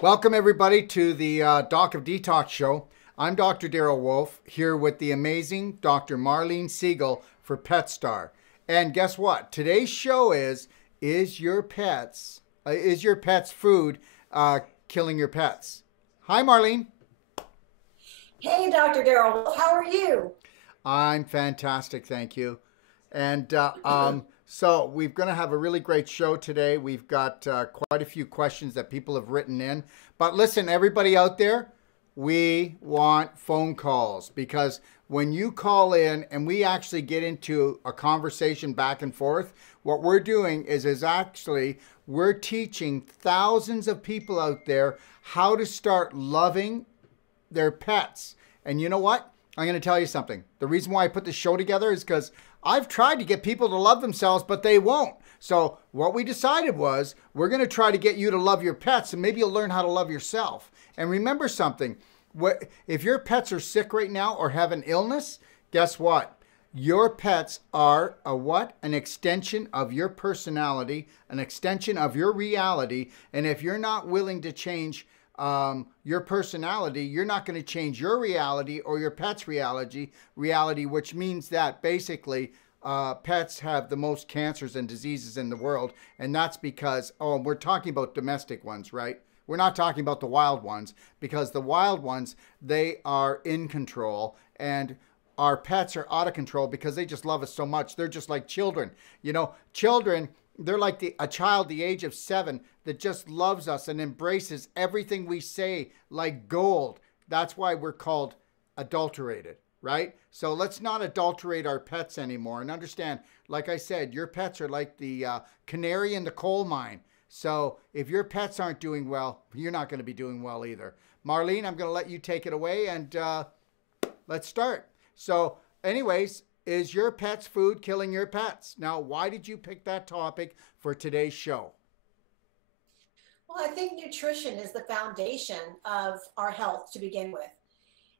Welcome, everybody, to the Doc of Detox show. I'm Dr. Darrell Wolfe, here with the amazing Dr. Marlene Siegel for PetStar. And guess what? Today's show is your pets food killing your pets? Hi, Marlene. Hey, Dr. Darrell, how are you? I'm fantastic, thank you. And so we're going to have a really great show today. We've got quite a few questions that people have written in. But listen, everybody out there, we want phone calls, because when you call in and we actually get into a conversation back and forth, what we're doing is actually we're teaching thousands of people out there how to start loving their pets. And you know what? I'm going to tell you something. The reason why I put this show together is because I've tried to get people to love themselves, but they won't. So what we decided was we're going to try to get you to love your pets, and maybe you'll learn how to love yourself. And remember something. If your pets are sick right now or have an illness, guess what? Your pets are a what? An extension of your personality, an extension of your reality. And if you're not willing to change your personality, you're not going to change your reality or your pet's reality, which means that basically pets have the most cancers and diseases in the world. And that's because, we're talking about domestic ones, right? We're not talking about the wild ones, because the wild ones, they are in control, and our pets are out of control because they just love us so much. They're just like children. You know, children, they're like a child the age of 7 that just loves us and embraces everything we say like gold. That's why we're called adulterated, right? So let's not adulterate our pets anymore. And understand, like I said, your pets are like the canary in the coal mine. So if your pets aren't doing well, you're not going to be doing well either. Marlene, I'm going to let you take it away, and let's start. So anyways, is your pet's food killing your pets? Now, why did you pick that topic for today's show? Well, I think nutrition is the foundation of our health to begin with.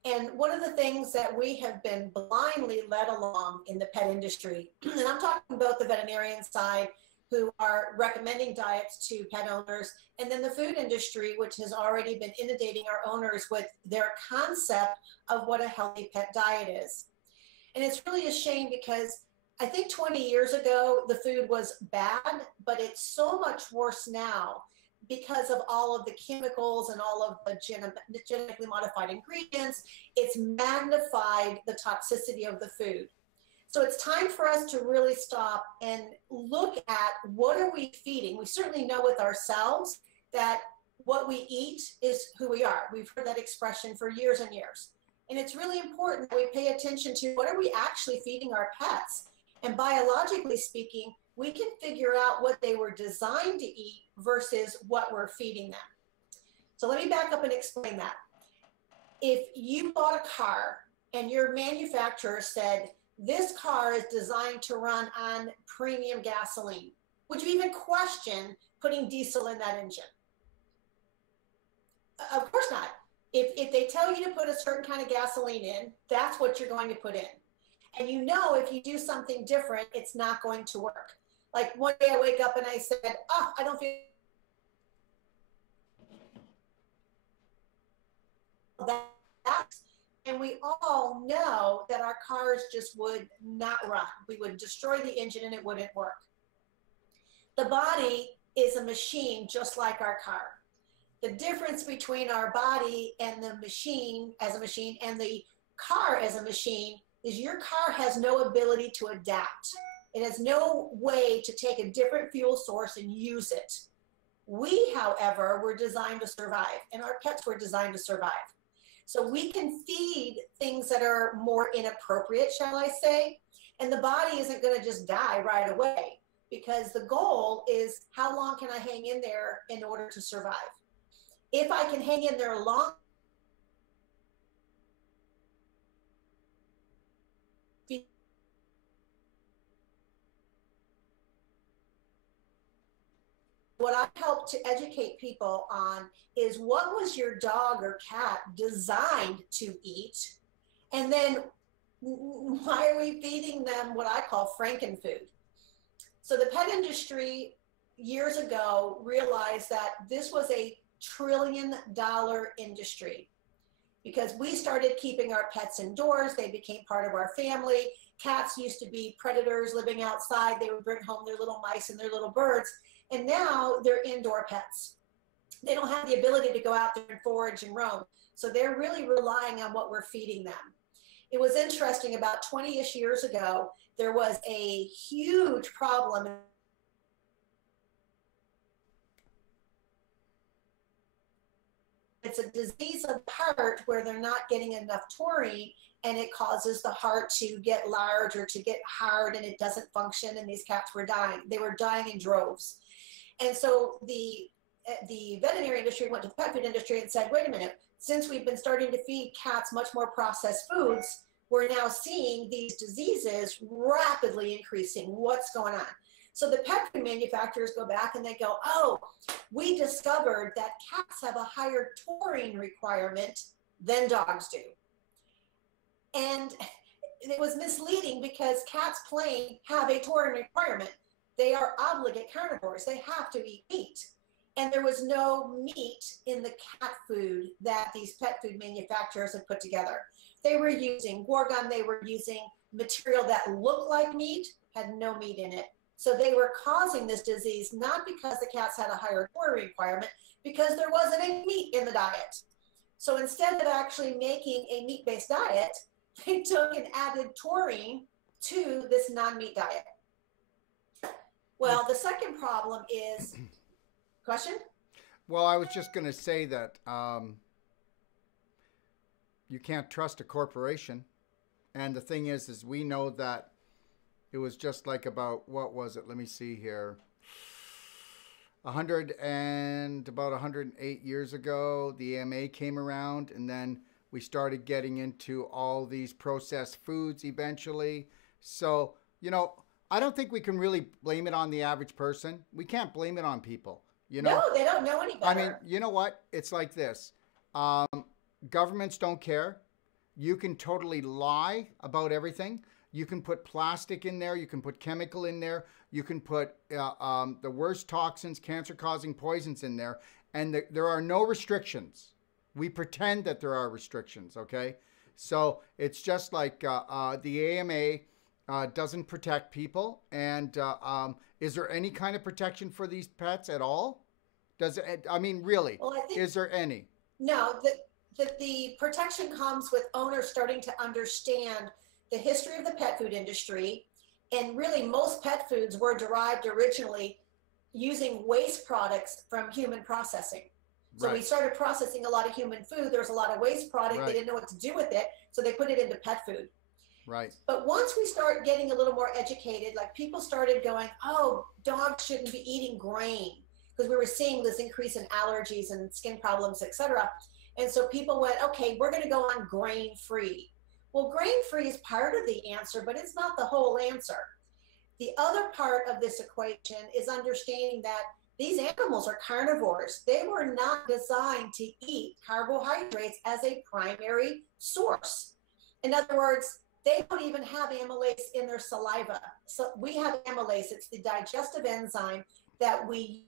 And one of the things that we have been blindly led along in the pet industry, and I'm talking about the veterinarian side who are recommending diets to pet owners, and then the food industry, which has already been inundating our owners with their concept of what a healthy pet diet is. And it's really a shame, because I think 20 years ago, the food was bad, but it's so much worse now because of all of the chemicals and all of the genetically modified ingredients. It's magnified the toxicity of the food. So it's time for us to really stop and look at what are we feeding. We certainly know with ourselves that what we eat is who we are. We've heard that expression for years and years. And it's really important that we pay attention to what are we actually feeding our pets. And biologically speaking, we can figure out what they were designed to eat versus what we're feeding them. So let me back up and explain that. If you bought a car and your manufacturer said, this car is designed to run on premium gasoline, would you even question putting diesel in that engine? Of course not. If they tell you to put a certain kind of gasoline in, that's what you're going to put in. And you know, if you do something different, it's not going to work. Like one day I wake up and I said, oh, I don't feel that. And we all know that our cars just would not run. We would destroy the engine and it wouldn't work. The body is a machine just like our car. The difference between our body and the machine as a machine and the car as a machine is your car has no ability to adapt. It has no way to take a different fuel source and use it. We, however, were designed to survive, and our pets were designed to survive. So we can feed things that are more inappropriate, shall I say, and the body isn't going to just die right away, because the goal is how long can I hang in there in order to survive? If I can hang in there long, what I help to educate people on is what was your dog or cat designed to eat? And then why are we feeding them what I call frankenfood? So the pet industry years ago realized that this was a $1 trillion industry because we started keeping our pets indoors. They became part of our family. Cats used to be predators living outside. They would bring home their little mice and their little birds. And now they're indoor pets. They don't have the ability to go out there and forage and roam. So they're really relying on what we're feeding them. It was interesting, about 20-ish years ago, there was a huge problem. It's a disease of the heart where they're not getting enough taurine, and it causes the heart to get large or to get hard, and it doesn't function, and these cats were dying. They were dying in droves. And so the veterinary industry went to the pet food industry and said, wait a minute, since we've been starting to feed cats much more processed foods, we're now seeing these diseases rapidly increasing. What's going on? So the pet food manufacturers go back and they go, oh, we discovered that cats have a higher taurine requirement than dogs do. And it was misleading because cats plain have a taurine requirement. They are obligate carnivores. They have to eat meat. And there was no meat in the cat food that these pet food manufacturers had put together. They were using gorgon, they were using material that looked like meat, had no meat in it. So they were causing this disease, not because the cats had a higher taurine requirement, because there wasn't any meat in the diet. So instead of actually making a meat-based diet, they took and added taurine to this non-meat diet. Well, the second problem is, question? Well, I was just going to say that you can't trust a corporation. And the thing is we know that it was just like about, what was it? Let me see here. 108 years ago, the AMA came around, and then we started getting into all these processed foods eventually. So, you know, I don't think we can really blame it on the average person. We can't blame it on people. You know? No, they don't know any better. I mean, you know what? It's like this. Governments don't care. You can totally lie about everything. You can put plastic in there. You can put chemical in there. You can put the worst toxins, cancer-causing poisons in there. And there are no restrictions. We pretend that there are restrictions, okay? So it's just like the AMA doesn't protect people. And is there any kind of protection for these pets at all? Does it, I mean, really, well, I think, is there any? No, the protection comes with owners starting to understand the history of the pet food industry. And really, most pet foods were derived originally using waste products from human processing. So Right. we started processing a lot of human food. There was a lot of waste product. Right. They didn't know what to do with it. So they put it into pet food. Right. But once we start getting a little more educated, like people started going, oh, dogs shouldn't be eating grain, because we were seeing this increase in allergies and skin problems, etc. And so people went, okay, we're going to go on grain-free. Well, grain-free is part of the answer, but it's not the whole answer. The other part of this equation is understanding that these animals are carnivores. They were not designed to eat carbohydrates as a primary source. In other words, they don't even have amylase in their saliva. So we have amylase. It's the digestive enzyme that we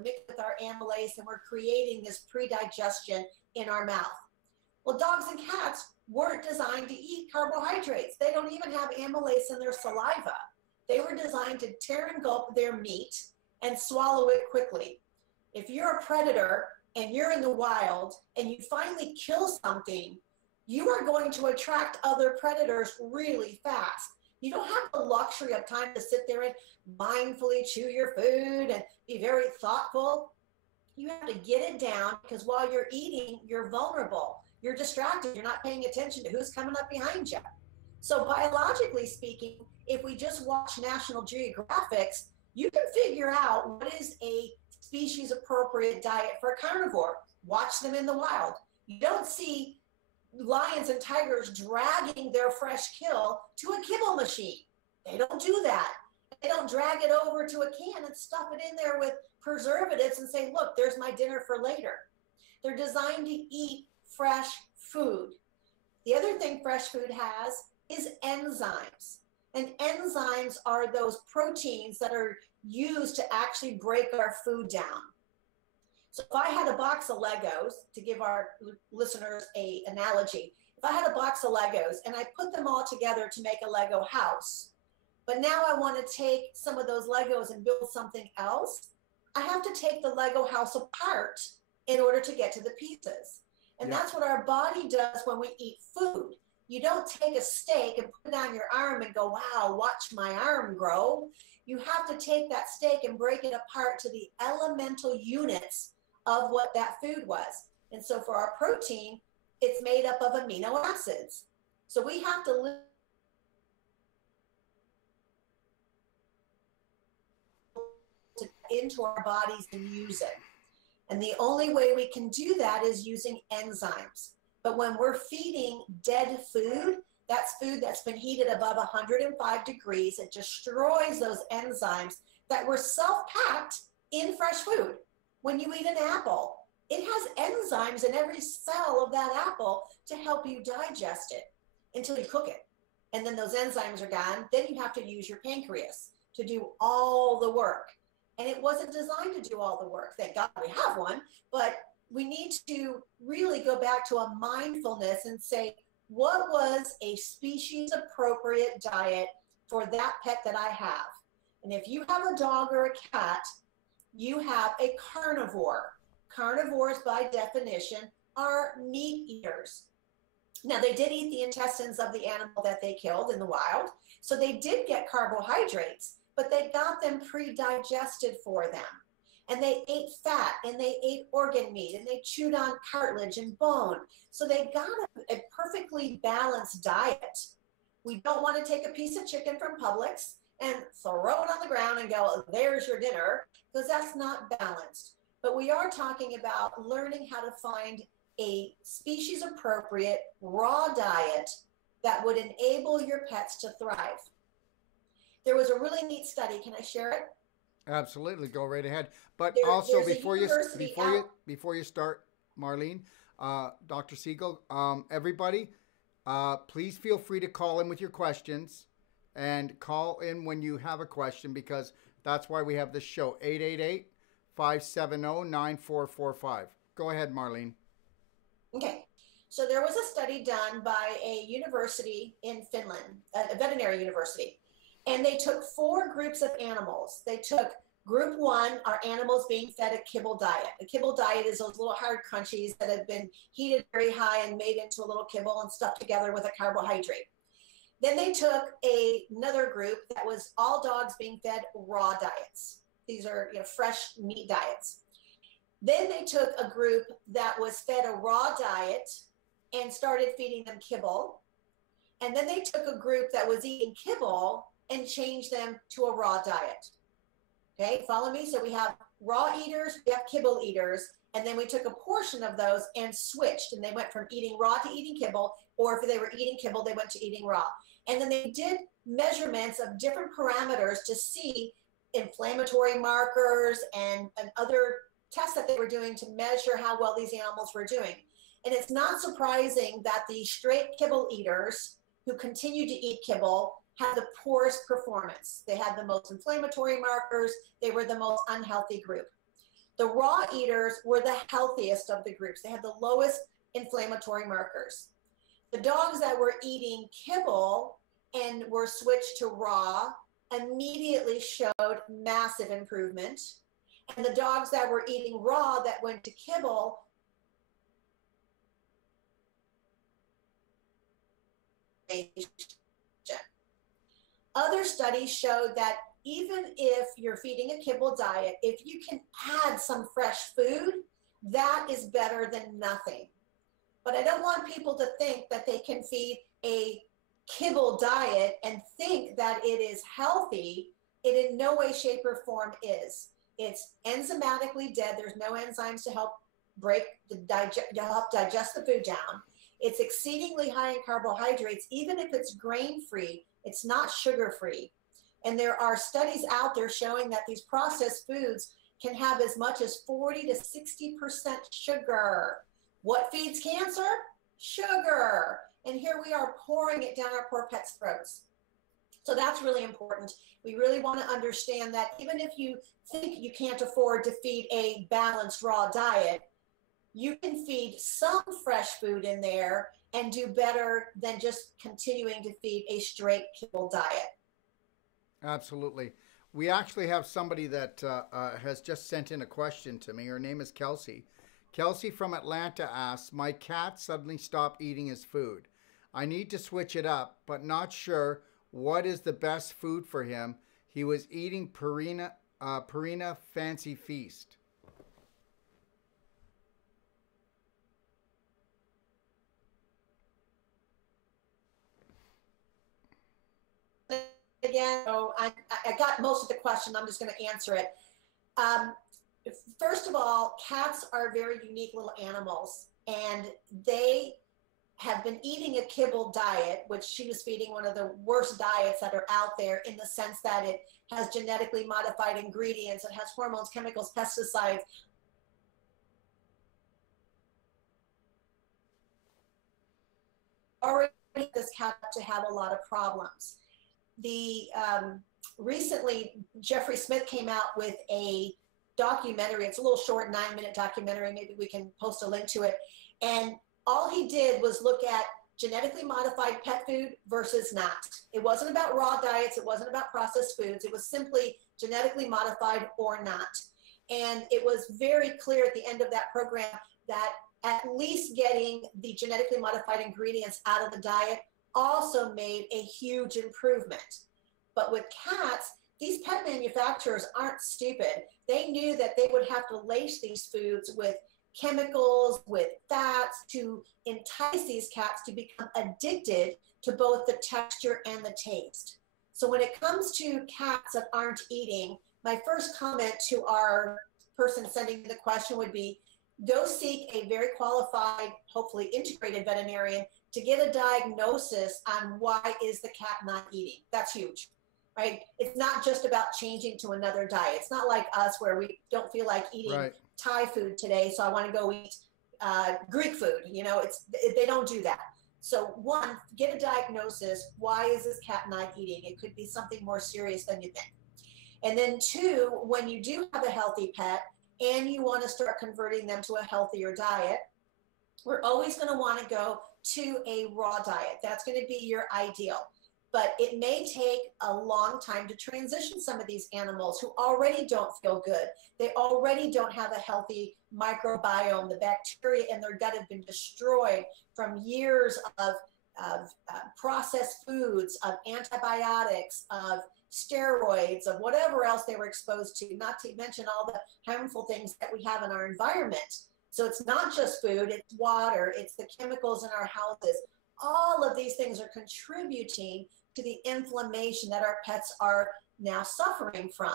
mix with our amylase, and we're creating this pre-digestion in our mouth. Well, dogs and cats weren't designed to eat carbohydrates. They don't even have amylase in their saliva. They were designed to tear and gulp their meat and swallow it quickly. If you're a predator and you're in the wild and you finally kill something, you are going to attract other predators really fast. You don't have the luxury of time to sit there and mindfully chew your food and be very thoughtful. You have to get it down, because while you're eating, you're vulnerable. You're distracted. You're not paying attention to who's coming up behind you. So biologically speaking, if we just watch National Geographics, you can figure out what is a species appropriate diet for a carnivore. Watch them in the wild. You don't see lions and tigers dragging their fresh kill to a kibble machine. They don't do that. They don't drag it over to a can and stuff it in there with preservatives and say, look, there's my dinner for later. They're designed to eat fresh food. The other thing fresh food has is enzymes. And enzymes are those proteins that are used to actually break our food down. So if I had a box of Legos, to give our listeners an analogy, if I had a box of Legos and I put them all together to make a Lego house, but now I want to take some of those Legos and build something else, I have to take the Lego house apart in order to get to the pieces. And that's what our body does when we eat food. You don't take a steak and put it on your arm and go, wow, watch my arm grow. You have to take that steak and break it apart to the elemental units of what that food was. And so for our protein, it's made up of amino acids. So we have to live into our bodies and use it. And the only way we can do that is using enzymes. But when we're feeding dead food, that's food that's been heated above 105 degrees. It destroys those enzymes that were self-packed in fresh food. When you eat an apple, it has enzymes in every cell of that apple to help you digest it until you cook it. And then those enzymes are gone. Then you have to use your pancreas to do all the work. And it wasn't designed to do all the work. Thank God we have one, but we need to really go back to a mindfulness and say, what was a species appropriate diet for that pet that I have? And if you have a dog or a cat, you have a carnivore. Carnivores, by definition, are meat eaters. Now, they did eat the intestines of the animal that they killed in the wild, so they did get carbohydrates, but they got them pre-digested for them. And they ate fat, and they ate organ meat, and they chewed on cartilage and bone. So they got a perfectly balanced diet. We don't want to take a piece of chicken from Publix and throw it on the ground and go, there's your dinner, because that's not balanced. But we are talking about learning how to find a species appropriate raw diet that would enable your pets to thrive. There was a really neat study. Can I share it? Absolutely, go right ahead. But also before you start, Marlene, Dr. Siegel, everybody, please feel free to call in with your questions, and call in when you have a question, because that's why we have this show. 888-570-9445. Go ahead, Marlene. Okay. So there was a study done by a university in Finland, a veterinary university, and they took 4 groups of animals. They took group 1 are animals being fed a kibble diet. A kibble diet is those little hard crunchies that have been heated very high and made into a little kibble and stuck together with a carbohydrate. Then they took another group that was all dogs being fed raw diets. These are fresh meat diets. Then they took a group that was fed a raw diet and started feeding them kibble. And then they took a group that was eating kibble and changed them to a raw diet. Okay, follow me? So we have raw eaters, we have kibble eaters, and then we took a portion of those and switched, and they went from eating raw to eating kibble, or if they were eating kibble, they went to eating raw. And then they did measurements of different parameters to see inflammatory markers and other tests that they were doing to measure how well these animals were doing. And it's not surprising that the straight kibble eaters who continued to eat kibble had the poorest performance. They had the most inflammatory markers. They were the most unhealthy group. The raw eaters were the healthiest of the groups. They had the lowest inflammatory markers. The dogs that were eating kibble and were switched to raw immediately showed massive improvement. And the dogs that were eating raw that went to kibble Other studies showed that even if you're feeding a kibble diet, if you can add some fresh food, that is better than nothing. But I don't want people to think that they can feed a kibble diet and think that it is healthy. It in no way, shape, or form is. It's enzymatically dead. There's no enzymes to help digest the food down. It's exceedingly high in carbohydrates. Even if it's grain-free, it's not sugar-free. And there are studies out there showing that these processed foods can have as much as 40 to 60% sugar. What feeds cancer? Sugar. And here we are pouring it down our poor pets' throats. So that's really important. We really want to understand that even if you think you can't afford to feed a balanced raw diet, you can feed some fresh food in there and do better than just continuing to feed a straight kibble diet. Absolutely. We actually have somebody that has just sent in a question to me. Her name is Kelsey. Kelsey from Atlanta asks, my cat suddenly stopped eating his food. I need to switch it up, but not sure what is the best food for him. He was eating Purina Fancy Feast. Again, so I got most of the question. I'm just going to answer it. First of all, cats are very unique little animals, and they have been eating a kibble diet, which she was feeding one of the worst diets that are out there, in the sense that it has genetically modified ingredients, it has hormones, chemicals, pesticides. Already this cat to have a lot of problems. Recently, Jeffrey Smith came out with a documentary. It's a little short 9-minute documentary. Maybe we can post a link to it. And all he did was look at genetically modified pet food versus not. It wasn't about raw diets. It wasn't about processed foods. It was simply genetically modified or not. And it was very clear at the end of that program that at least getting the genetically modified ingredients out of the diet also made a huge improvement. But with cats, these pet manufacturers aren't stupid. They knew that they would have to lace these foods with chemicals, with fats, to entice these cats to become addicted to both the texture and the taste. So when it comes to cats that aren't eating, my first comment to our person sending the question would be, go seek a very qualified, hopefully integrated veterinarian to get a diagnosis on why is the cat not eating. That's huge, right? It's not just about changing to another diet. It's not like us where we don't feel like eating Thai food today, so I want to go eat Greek food. You know, they don't do that. So one, get a diagnosis. Why is this cat not eating? It could be something more serious than you think. And then two, when you do have a healthy pet and you want to start converting them to a healthier diet, we're always going to want to go to a raw diet. That's going to be your ideal. But it may take a long time to transition some of these animals who already don't feel good. They already don't have a healthy microbiome. The bacteria in their gut have been destroyed from years of processed foods, of antibiotics, of steroids, of whatever else they were exposed to, not to mention all the harmful things that we have in our environment. So it's not just food, it's water, it's the chemicals in our houses. All of these things are contributing to the inflammation that our pets are now suffering from.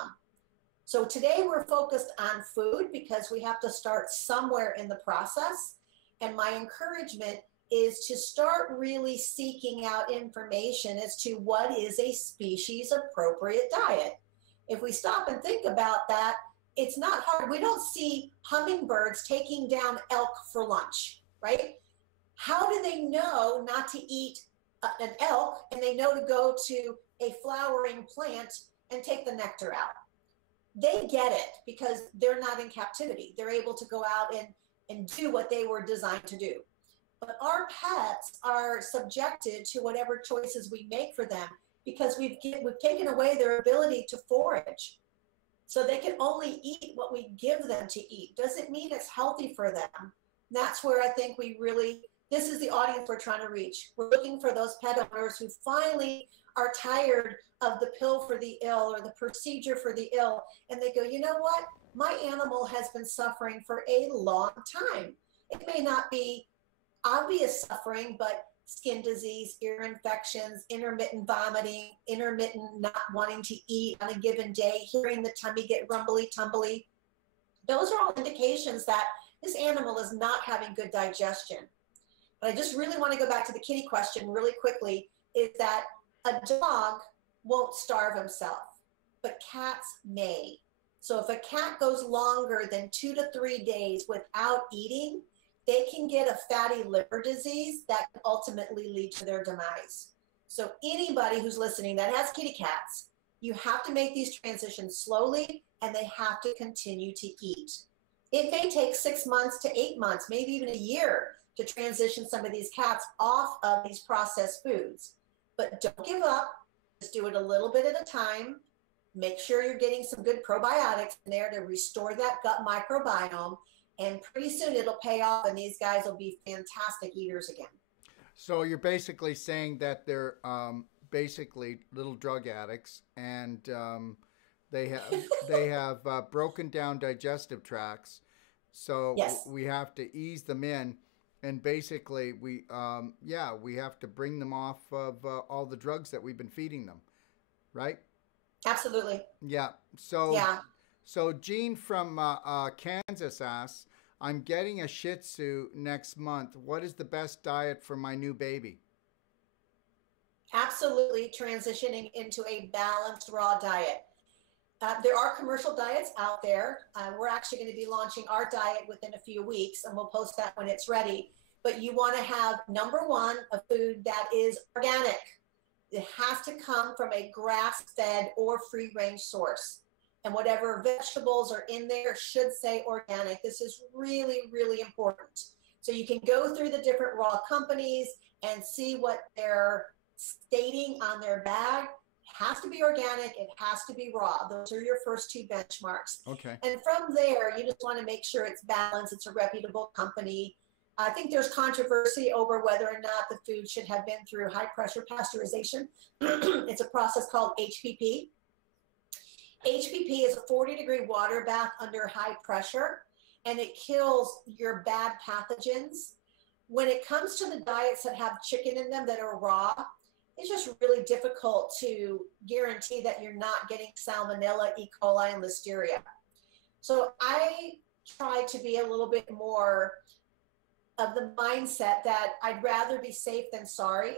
So today we're focused on food because we have to start somewhere in the process. And my encouragement is to start really seeking out information as to what is a species appropriate diet. If we stop and think about that, it's not hard. We don't see hummingbirds taking down elk for lunch, right? How do they know not to eat an elk and they know to go to a flowering plant and take the nectar out? They get it because they're not in captivity. They're able to go out and do what they were designed to do. But our pets are subjected to whatever choices we make for them because we've taken away their ability to forage. So they can only eat what we give them to eat. Doesn't mean it's healthy for them. That's where I think this is the audience we're trying to reach. We're looking for those pet owners who finally are tired of the pill for the ill or the procedure for the ill. And they go, you know what? My animal has been suffering for a long time. It may not be obvious suffering, but skin disease, ear infections, intermittent vomiting, intermittent not wanting to eat on a given day, hearing the tummy get rumbly tumbly. Those are all indications that this animal is not having good digestion. But I just really want to go back to the kitty question really quickly, is that a dog won't starve himself, but cats may. So if a cat goes longer than 2 to 3 days without eating, they can get a fatty liver disease that can ultimately lead to their demise. So anybody who's listening that has kitty cats, you have to make these transitions slowly, and they have to continue to eat. It may take 6 months to 8 months, maybe even a year, to transition some of these cats off of these processed foods. But don't give up. Just do it a little bit at a time. Make sure you're getting some good probiotics in there to restore that gut microbiome. And pretty soon it'll pay off, and these guys will be fantastic eaters again. So you're basically saying that they're basically little drug addicts, and they have broken down digestive tracts. So yes. we have to ease them in, and basically we have to bring them off of all the drugs that we've been feeding them, right? Absolutely. Yeah. So yeah. So Jean from Kansas asks, I'm getting a Shih Tzu next month. What is the best diet for my new baby? Absolutely transitioning into a balanced raw diet. There are commercial diets out there. We're actually going to be launching our diet within a few weeks, and we'll post that when it's ready. But you want to have, number one, a food that is organic. It has to come from a grass-fed or free-range source. And whatever vegetables are in there should say organic. This is really, really important. So you can go through the different raw companies and see what they're stating on their bag. It has to be organic. It has to be raw. Those are your first two benchmarks. Okay. And from there, you just want to make sure it's balanced. It's a reputable company. I think there's controversy over whether or not the food should have been through high pressure pasteurization. It's a process called HPP. HPP is a 40-degree water bath under high pressure, and it kills your bad pathogens. When it comes to the diets that have chicken in them that are raw, it's just really difficult to guarantee that you're not getting salmonella, E. coli, and listeria. So I try to be a little bit more of the mindset that I'd rather be safe than sorry.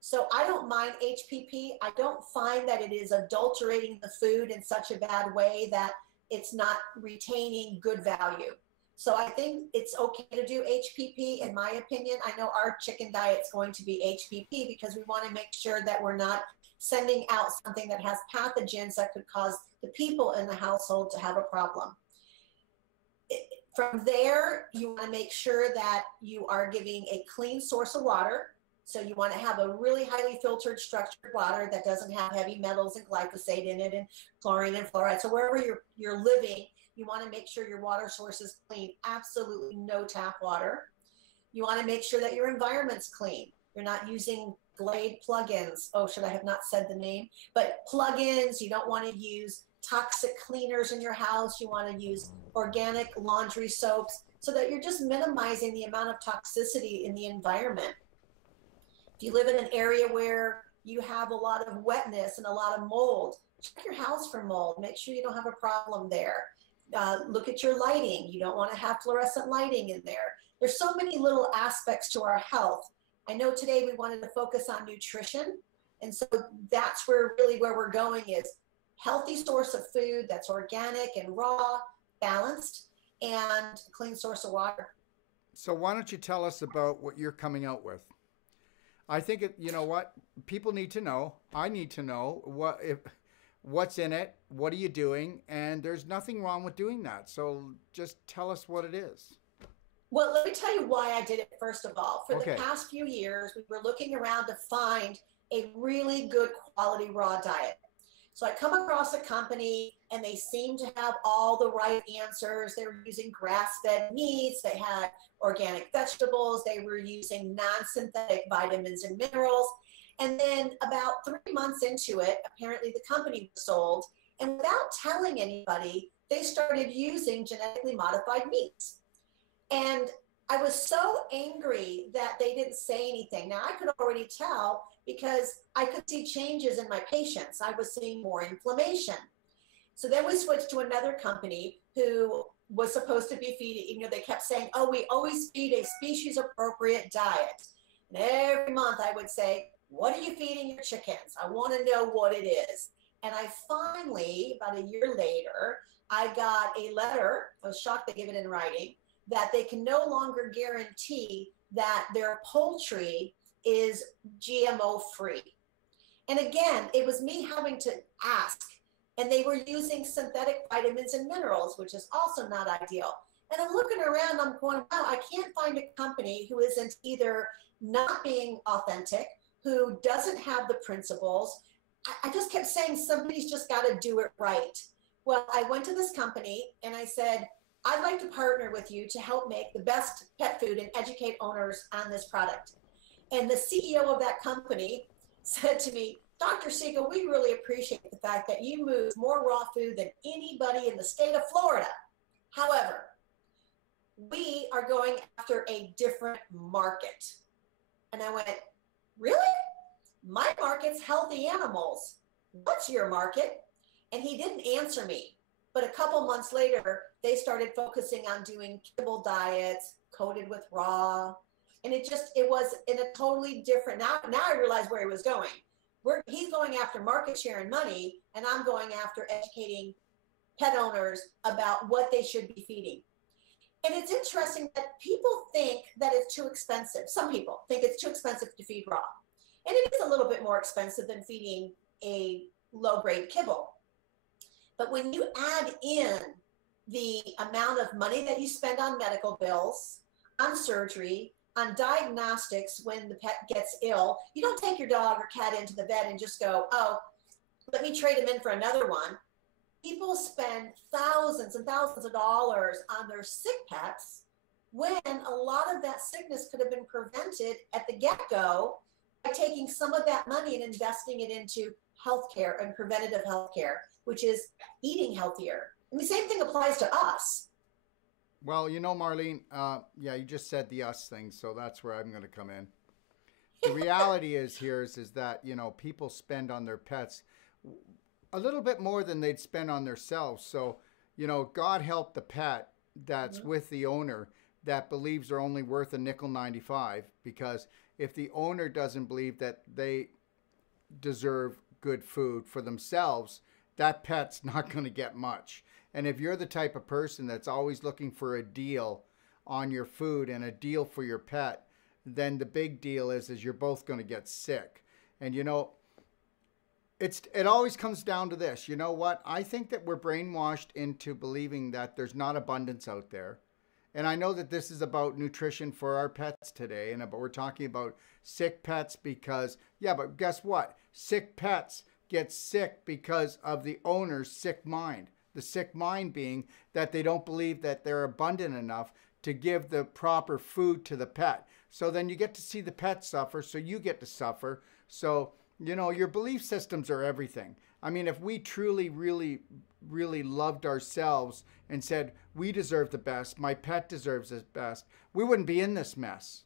So I don't mind HPP. I don't find that it is adulterating the food in such a bad way that it's not retaining good value. So I think it's okay to do HPP, in my opinion. I know our chicken diet is going to be HPP because we want to make sure that we're not sending out something that has pathogens that could cause the people in the household to have a problem. From there, you want to make sure that you are giving a clean source of water. So you want to have a really highly filtered, structured water that doesn't have heavy metals and glyphosate in it and chlorine and fluoride. So wherever you're living, you want to make sure your water source is clean. Absolutely no tap water. You want to make sure that your environment's clean. You're not using Glade plugins. Oh, should I have not said the name? But plugins, you don't want to use toxic cleaners in your house. You want to use organic laundry soaps so that you're just minimizing the amount of toxicity in the environment. If you live in an area where you have a lot of wetness and a lot of mold, check your house for mold. Make sure you don't have a problem there. Look at your lighting. You don't want to have fluorescent lighting in there. There's so many little aspects to our health. I know today we wanted to focus on nutrition. And so that's where we're going is healthy source of food that's organic and raw, balanced, and a clean source of water. So why don't you tell us about what you're coming out with? I think you know what people need to know. I need to know what's in it. What are you doing? And there's nothing wrong with doing that. So just tell us what it is. Well, let me tell you why I did it. First of all, for the past few years, we were looking around to find a really good quality raw diet. So I come across a company and they seem to have all the right answers. They were using grass-fed meats. They had organic vegetables. They were using non-synthetic vitamins and minerals. And then about 3 months into it, apparently the company was sold. And without telling anybody, they started using genetically modified meats. And I was so angry that they didn't say anything. Now I could already tell because I could see changes in my patients. I was seeing more inflammation. So then we switched to another company who was supposed to be feeding, they kept saying, oh, we always feed a species appropriate diet. And every month I would say, what are you feeding your chickens? I want to know what it is. And I finally, about a year later, I got a letter, I was shocked they gave it in writing, that they can no longer guarantee that their poultry is GMO free. And again, it was me having to ask, and they were using synthetic vitamins and minerals, which is also not ideal. And I'm looking around, I'm going, wow, I can't find a company who isn't either not being authentic, who doesn't have the principles. I just kept saying, somebody's just got to do it right. Well, I went to this company and I said, I'd like to partner with you to help make the best pet food and educate owners on this product. And the CEO of that company said to me, Dr. Siegel, we really appreciate the fact that you move more raw food than anybody in the state of Florida. However, we are going after a different market. And I went, really? My market's healthy animals. What's your market? And he didn't answer me. But a couple months later, they started focusing on doing kibble diets coated with raw. And it was in a totally different, now I realize where he was going. He's going after market share and money, and I'm going after educating pet owners about what they should be feeding. And it's interesting that people think that it's too expensive. Some people think it's too expensive to feed raw. And it is a little bit more expensive than feeding a low-grade kibble. But when you add in the amount of money that you spend on medical bills, on surgery, on diagnostics when the pet gets ill, you don't take your dog or cat into the vet and just go, oh, let me trade him in for another one. People spend thousands and thousands of dollars on their sick pets when a lot of that sickness could have been prevented at the get-go by taking some of that money and investing it into healthcare and preventative healthcare, which is eating healthier. And the same thing applies to us. Well, you know, Marlene, yeah, you just said the us thing, so that's where I'm going to come in. The reality is that, you know, people spend on their pets a little bit more than they'd spend on themselves. So, you know, God help the pet that's with the owner that believes they're only worth a nickel 95, because if the owner doesn't believe that they deserve good food for themselves, that pet's not going to get much. And if you're the type of person that's always looking for a deal on your food and a deal for your pet, then the big deal is you're both going to get sick. And, you know, it always comes down to this. You know what? I think that we're brainwashed into believing that there's not abundance out there. And I know that this is about nutrition for our pets today, and we're talking about sick pets because, yeah, but guess what? Sick pets get sick because of the owner's sick mind. The sick mind being that they don't believe that they're abundant enough to give the proper food to the pet. So then you get to see the pet suffer, so you get to suffer. So, you know, your belief systems are everything. I mean, if we truly, really, really loved ourselves and said, we deserve the best, my pet deserves the best, we wouldn't be in this mess,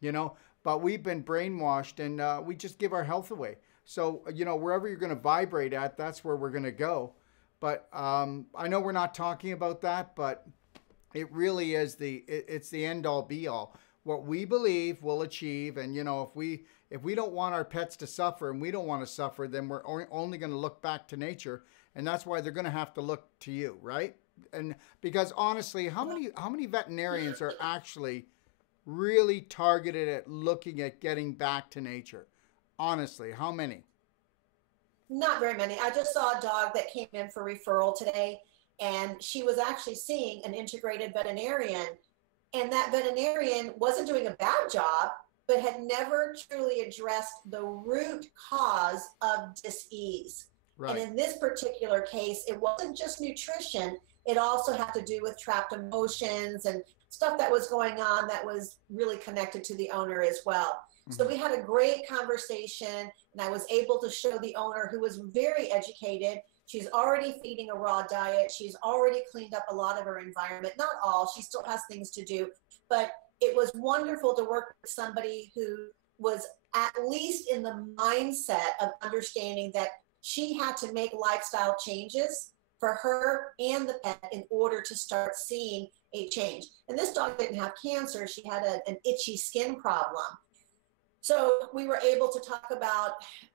you know? But we've been brainwashed and we just give our health away. So, you know, wherever you're going to vibrate at, that's where we're going to go. But I know we're not talking about that, but it really is it's the end all be all. What we believe we'll achieve. And, you know, if we don't want our pets to suffer and we don't want to suffer, then we're only going to look back to nature. And that's why they're going to have to look to you, right? And because honestly, how many veterinarians are actually really targeted at looking at getting back to nature? Honestly, how many? Not very many. I just saw a dog that came in for referral today, and she was actually seeing an integrated veterinarian, and that veterinarian wasn't doing a bad job, but had never truly addressed the root cause of dis-ease. Right. And in this particular case, it wasn't just nutrition. It also had to do with trapped emotions and stuff that was going on that was really connected to the owner as well. So we had a great conversation, and I was able to show the owner, who was very educated. She's already feeding a raw diet. She's already cleaned up a lot of her environment. Not all, she still has things to do, but it was wonderful to work with somebody who was at least in the mindset of understanding that she had to make lifestyle changes for her and the pet in order to start seeing a change. And this dog didn't have cancer. She had an itchy skin problem. So we were able to talk about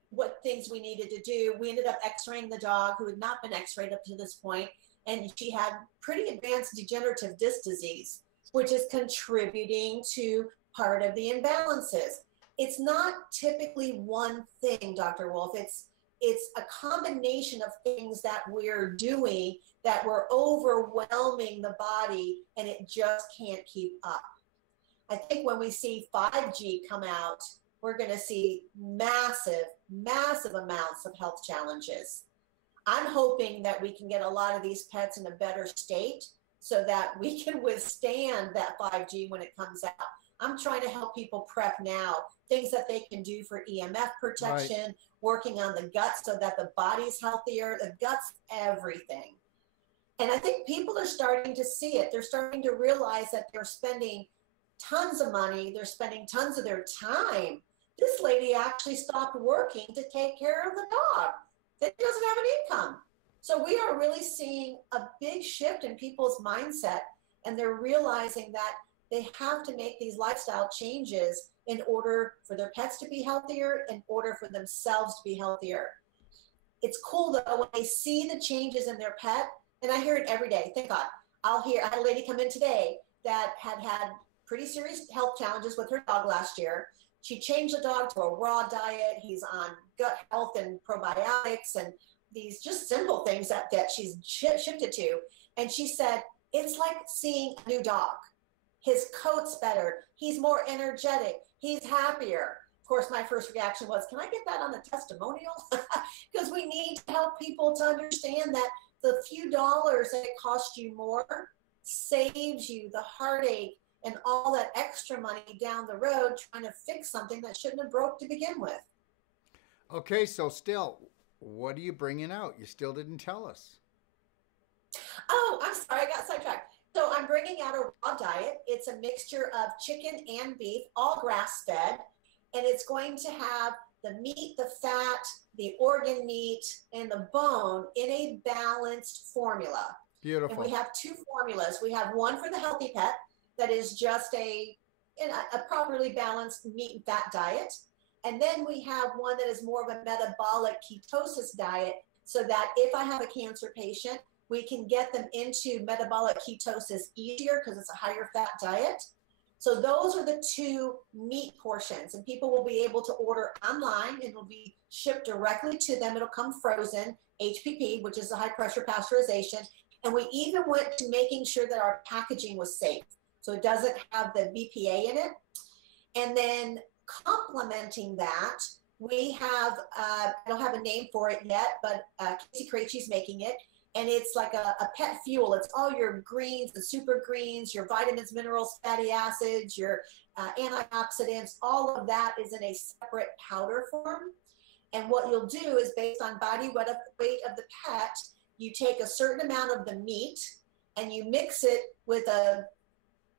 what things we needed to do. We ended up x-raying the dog, who had not been x-rayed up to this point, and she had pretty advanced degenerative disc disease. which is contributing to part of the imbalances. It's not typically one thing, Dr. Wolfe. It's a combination of things that we're doing that we're overwhelming the body and it just can't keep up. I think when we see 5G come out, we're going to see massive, massive amounts of health challenges. I'm hoping that we can get a lot of these pets in a better state so that we can withstand that 5G when it comes out. I'm trying to help people prep now, things that they can do for EMF protection, right, working on the gut so that the body's healthier. The gut's everything. And I think people are starting to see it. They're starting to realize that they're spending tons of money. They're spending tons of their time. This lady actually stopped working to take care of the dog that doesn't have an income. So we are really seeing a big shift in people's mindset, and they're realizing that they have to make these lifestyle changes in order for their pets to be healthier, in order for themselves to be healthier. It's cool though when they see the changes in their pet, and I hear it every day. Thank God. I had a lady come in today that had pretty serious health challenges with her dog last year. She changed the dog to a raw diet. He's on gut health and probiotics and these just simple things that she's shifted to. And she said, it's like seeing a new dog. His coat's better. He's more energetic. He's happier. Of course, my first reaction was, can I get that on the testimonial? Because we need to help people to understand that the few dollars that it costs you more saves you the heartache and all that extra money down the road trying to fix something that shouldn't have broke to begin with. Okay, so still, what are you bringing out? You still didn't tell us. Oh, I'm sorry, I got sidetracked. So I'm bringing out a raw diet. It's a mixture of chicken and beef, all grass-fed, and it's going to have the meat, the fat, the organ meat, and the bone in a balanced formula. Beautiful. And we have two formulas. We have one for the healthy pet that is just a properly balanced meat and fat diet. And then we have one that is more of a metabolic ketosis diet so that if I have a cancer patient, we can get them into metabolic ketosis easier because it's a higher fat diet. So those are the two meat portions, and people will be able to order online and it'll be shipped directly to them. It'll come frozen, HPP, which is the high pressure pasteurization. And we even went to making sure that our packaging was safe. So it doesn't have the BPA in it. And then complementing that, we have, I don't have a name for it yet, but Casey Krejci's making it. And it's like a pet fuel. It's all your greens, the super greens, your vitamins, minerals, fatty acids, your antioxidants, all of that is in a separate powder form. And what you'll do is based on body weight of the pet, you take a certain amount of the meat and you mix it with a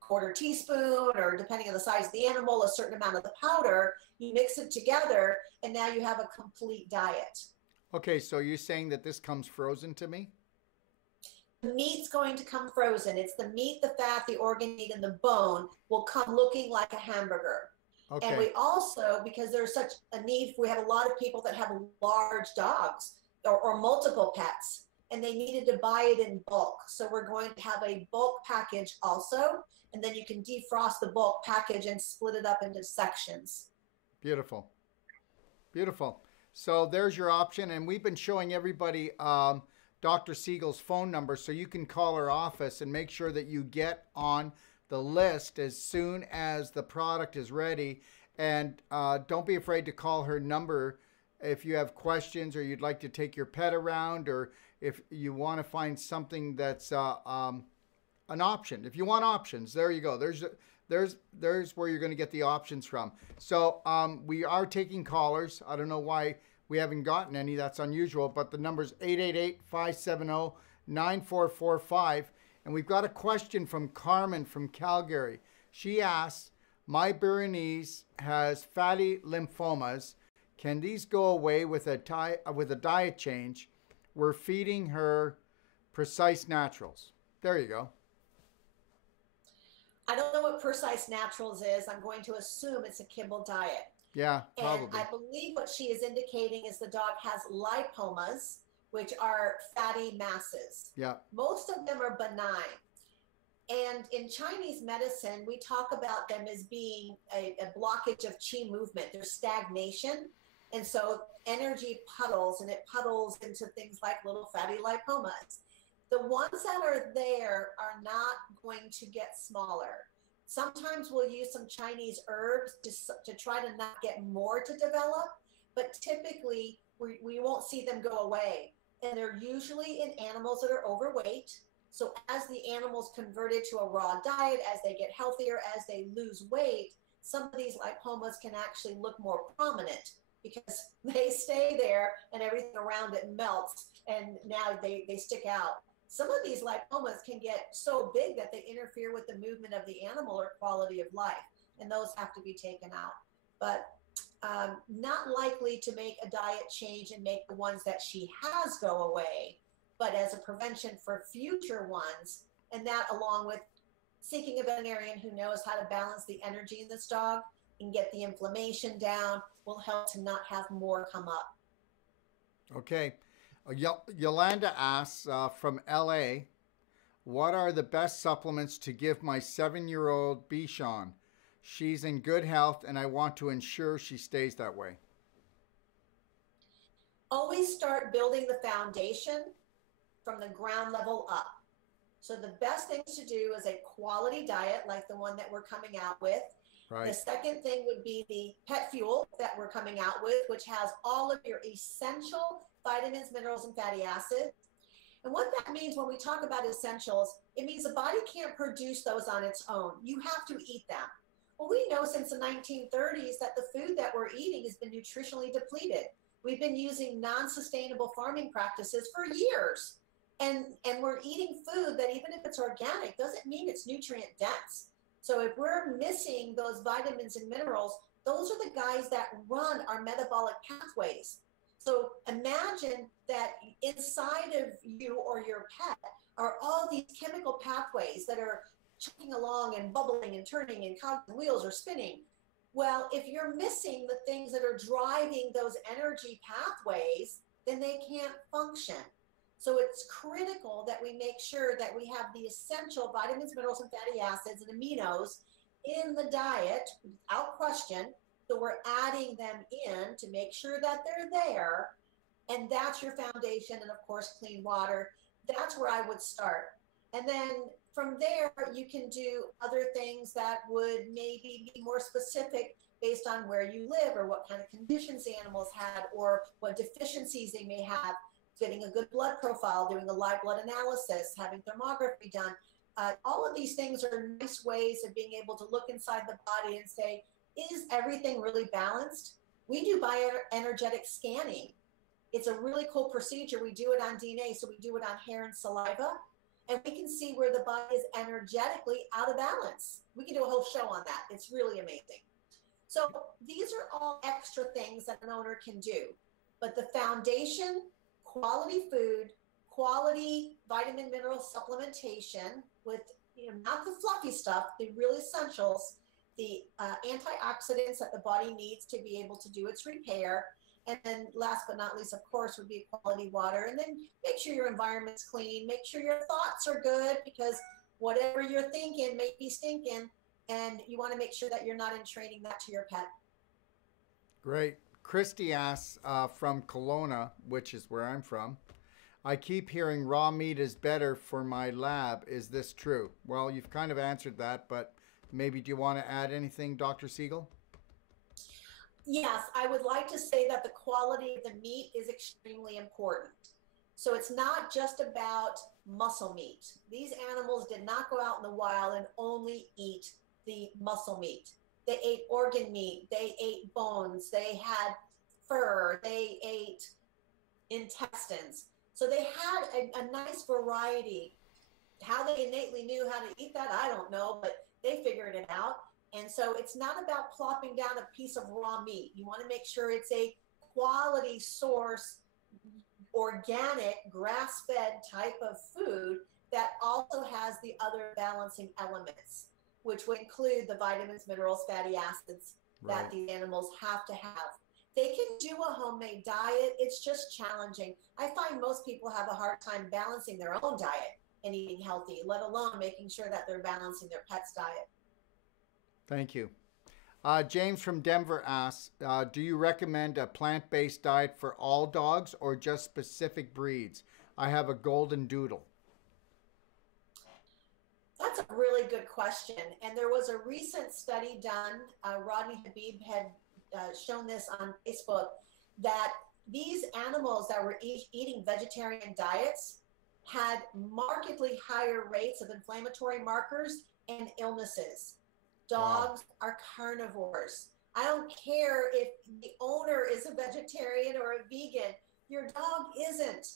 quarter teaspoon, or depending on the size of the animal, a certain amount of the powder. You mix it together and now you have a complete diet. Okay, so you're saying that this comes frozen to me? The meat's going to come frozen. It's the meat, the fat, the organ meat, and the bone will come looking like a hamburger. Okay. And we also, because there's such a need, we have a lot of people that have large dogs or multiple pets, and they needed to buy it in bulk. So we're going to have a bulk package also, and then you can defrost the bulk package and split it up into sections. Beautiful. Beautiful. So there's your option, and we've been showing everybody Dr. Siegel's phone number so you can call her office and make sure that you get on the list as soon as the product is ready. And don't be afraid to call her number if you have questions or you'd like to take your pet around, or if you want to find something that's an option. If you want options, there you go. There's where you're going to get the options from. So we are taking callers. I don't know why we haven't gotten any. That's unusual, but the number's 888-570-9445. And we've got a question from Carmen from Calgary. She asks, my Berenice has fatty lymphomas. Can these go away with a diet change? We're feeding her Precise Naturals. There you go. I don't know what Precise Naturals is. I'm going to assume it's a kibble diet. Yeah, probably. And I believe what she is indicating is the dog has lipomas, which are fatty masses. Yeah. Most of them are benign. And in Chinese medicine, we talk about them as being a blockage of qi movement. There's stagnation. And so energy puddles, and it puddles into things like little fatty lipomas. The ones that are there are not going to get smaller. Sometimes we'll use some Chinese herbs to try to not get more to develop, but typically we won't see them go away. And they're usually in animals that are overweight. So as the animals convert it to a raw diet, as they get healthier, as they lose weight, some of these lipomas can actually look more prominent because they stay there and everything around it melts, and now they stick out. Some of these lipomas can get so big that they interfere with the movement of the animal or quality of life, and those have to be taken out. But not likely to make a diet change and make the ones that she has go away, but as a prevention for future ones, and that along with seeking a veterinarian who knows how to balance the energy in this dog and get the inflammation down will help to not have more come up. Okay. Yolanda asks from LA, what are the best supplements to give my 7-year-old Bichon? She's in good health and I want to ensure she stays that way. Always start building the foundation from the ground level up. So the best things to do is a quality diet like the one that we're coming out with. Right. The second thing would be the pet fuel that we're coming out with, which has all of your essential vitamins, minerals, and fatty acids. And what that means when we talk about essentials, it means the body can't produce those on its own. You have to eat them. Well, we know since the 1930s that the food that we're eating has been nutritionally depleted. We've been using non-sustainable farming practices for years. And we're eating food that, even if it's organic, doesn't mean it's nutrient dense. So if we're missing those vitamins and minerals, those are the guys that run our metabolic pathways. So imagine that inside of you or your pet are all these chemical pathways that are chugging along and bubbling and turning, and cogs and wheels are spinning. Well, if you're missing the things that are driving those energy pathways, then they can't function. So it's critical that we make sure that we have the essential vitamins, minerals, and fatty acids and aminos in the diet, without question. So we're adding them in to make sure that they're there. And that's your foundation. And of course, clean water. That's where I would start. And then from there, you can do other things that would maybe be more specific based on where you live or what kind of conditions the animals had or what deficiencies they may have. Getting a good blood profile, doing a live blood analysis, having thermography done. All of these things are nice ways of being able to look inside the body and say, is everything really balanced? We do bioenergetic scanning. It's a really cool procedure. We do it on DNA, so we do it on hair and saliva, and we can see where the body is energetically out of balance. We can do a whole show on that. It's really amazing. So these are all extra things that an owner can do. But the foundation, quality food, quality vitamin mineral supplementation with, not the fluffy stuff, the real essentials, the antioxidants that the body needs to be able to do its repair. And then last but not least, of course, would be quality water. And then make sure your environment's clean, make sure your thoughts are good, because whatever you're thinking may be stinking, and you want to make sure that you're not entraining that to your pet. Great. Christy asks from Kelowna, which is where I'm from, I keep hearing raw meat is better for my lab. Is this true? Well, you've kind of answered that, but maybe do you want to add anything, Dr. Siegel? Yes, I would like to say that the quality of the meat is extremely important. So it's not just about muscle meat. These animals did not go out in the wild and only eat the muscle meat. They ate organ meat, they ate bones, they had fur, they ate intestines. So they had a nice variety. How they innately knew how to eat that, I don't know, but they figured it out. And so it's not about plopping down a piece of raw meat. You want to make sure it's a quality source, organic, grass-fed type of food that also has the other balancing elements, which would include the vitamins, minerals, fatty acids that the animals have to have. They can do a homemade diet. It's just challenging. I find most people have a hard time balancing their own diet. and eating healthy, let alone making sure that they're balancing their pet's diet. Thank you. James from Denver asks, do you recommend a plant-based diet for all dogs or just specific breeds? I have a golden doodle. That's a really good question. And there was a recent study done, Rodney Habib had shown this on Facebook, that these animals that were eating vegetarian diets had markedly higher rates of inflammatory markers and illnesses. Dogs are carnivores. I don't care if the owner is a vegetarian or a vegan, your dog isn't.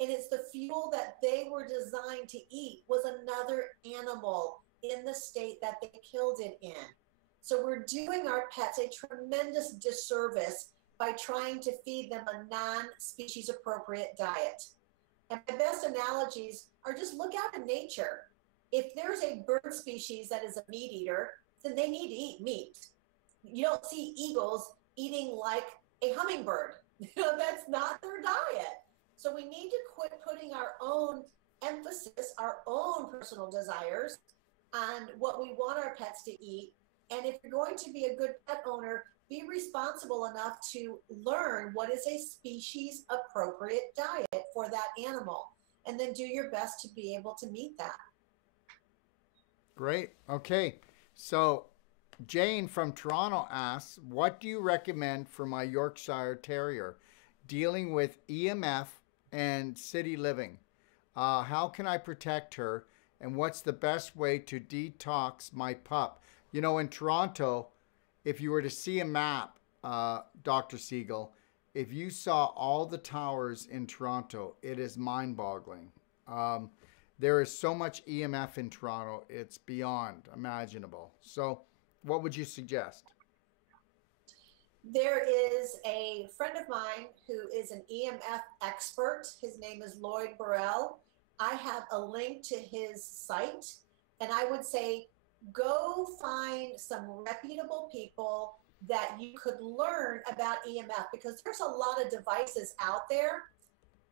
And it's the fuel that they were designed to eat was another animal in the state that they killed it in. So we're doing our pets a tremendous disservice by trying to feed them a non-species appropriate diet. And my best analogies are just look out in nature. If there's a bird species that is a meat eater, then they need to eat meat. You don't see eagles eating like a hummingbird. That's not their diet. So we need to quit putting our own emphasis, our own personal desires on what we want our pets to eat. And if you're going to be a good pet owner, be responsible enough to learn what is a species appropriate diet for that animal, and then do your best to be able to meet that. Great. Okay. So Jane from Toronto asks, what do you recommend for my Yorkshire Terrier dealing with EMF and city living? How can I protect her? And what's the best way to detox my pup? You know, in Toronto, if you were to see a map, Dr. Siegel, if you saw all the towers in Toronto, it is mind-boggling. There is so much EMF in Toronto, it's beyond imaginable. So what would you suggest? There is a friend of mine who is an EMF expert. His name is Lloyd Burrell. I have a link to his site, and I would say go find some reputable people that you could learn about EMF, because there's a lot of devices out there.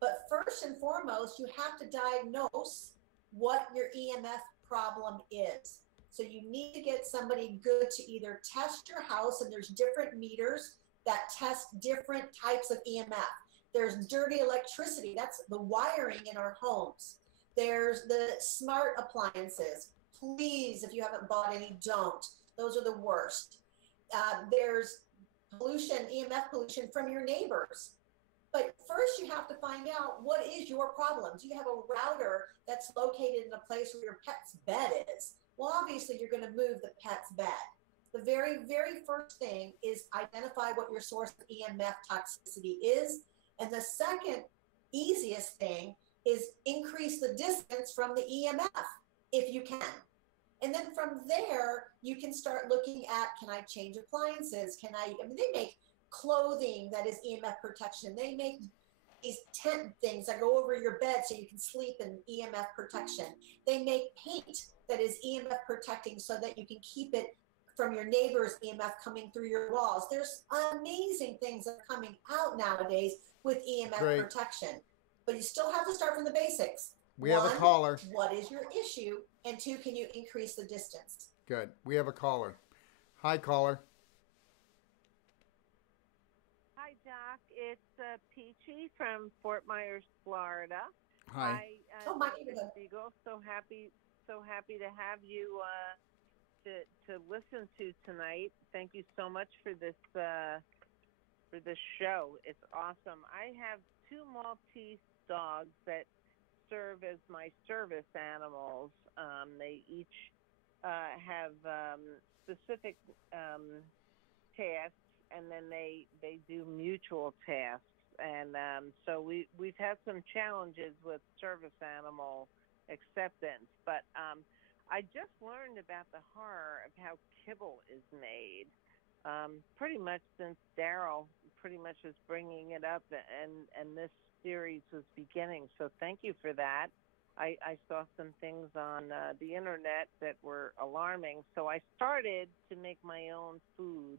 But first and foremost, you have to diagnose what your EMF problem is. So you need to get somebody good to either test your house, and there's different meters that test different types of EMF. There's dirty electricity, that's the wiring in our homes. There's the smart appliances. Please, if you haven't bought any, don't. Those are the worst. There's pollution, EMF pollution from your neighbors. But first you have to find out, what is your problem? Do you have a router that's located in a place where your pet's bed is? Well, obviously you're going to move the pet's bed. The very, very first thing is identify what your source of EMF toxicity is. And the second easiest thing is increase the distance from the EMF if you can. And then from there, you can start looking at, can I change appliances? I mean, they make clothing that is EMF protection. They make these tent things that go over your bed so you can sleep in EMF protection. They make paint that is EMF protecting so that you can keep it from your neighbor's EMF coming through your walls. There's amazing things that are coming out nowadays with EMF protection, but you still have to start from the basics. We have a caller. What is your issue? And two, can you increase the distance? Good. We have a caller. Hi, caller. Hi, Doc. It's Peachy from Fort Myers, Florida. Hi. My Siegel. So happy to have you to listen to tonight. Thank you so much for this show. It's awesome. I have two Maltese dogs that serve as my service animals. They each have specific tasks, and then they do mutual tasks. And so we've had some challenges with service animal acceptance. But I just learned about the horror of how kibble is made. Pretty much since Darrell pretty much was bringing it up, and this series was beginning. So thank you for that. I saw some things on the internet that were alarming. So I started to make my own food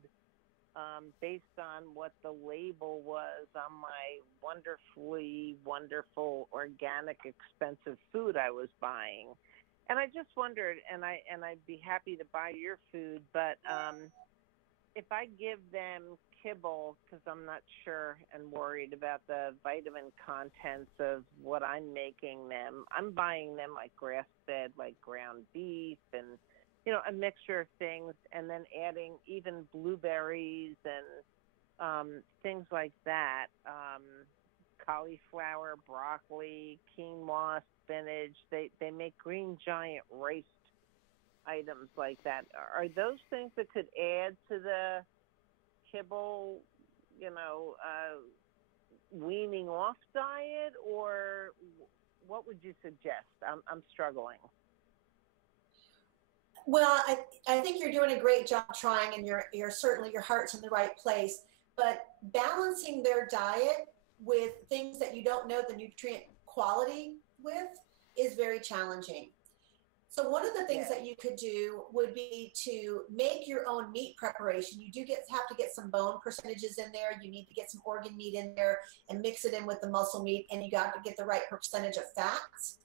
based on what the label was on my wonderfully wonderful organic expensive food I was buying. And I just wondered, and I'd be happy to buy your food, but if I give them kibble, because I'm not sure and worried about the vitamin contents of what I'm making them, I'm buying them like grass-fed, like ground beef and, a mixture of things, and then adding even blueberries and things like that, cauliflower, broccoli, quinoa, spinach. They make green giant riced items like that. Are those things that could add to the kibble, weaning off diet, or what would you suggest? I'm struggling. Well, I think you're doing a great job trying, and you're certainly, your heart's in the right place. But balancing their diet with things that you don't know the nutrient quality with is very challenging. So one of the things that you could do would be to make your own meat preparation. You do have to get some bone percentages in there. You need to get some organ meat in there and mix it in with the muscle meat, and you got to get the right percentage of fats.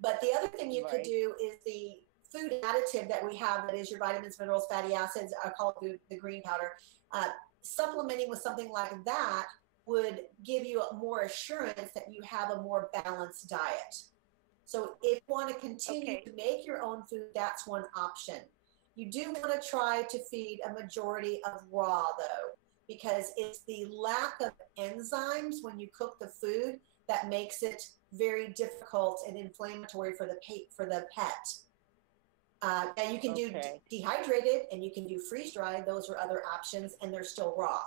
But the other thing you could do is the food additive that we have, that is your vitamins, minerals, fatty acids. I call it the green powder. Supplementing with something like that would give you more assurance that you have a more balanced diet. So if you want to continue to make your own food, that's one option. You do want to try to feed a majority of raw, though, because it's the lack of enzymes when you cook the food that makes it very difficult and inflammatory for the pet. And you can do dehydrated, and you can do freeze-dried. Those are other options, and they're still raw.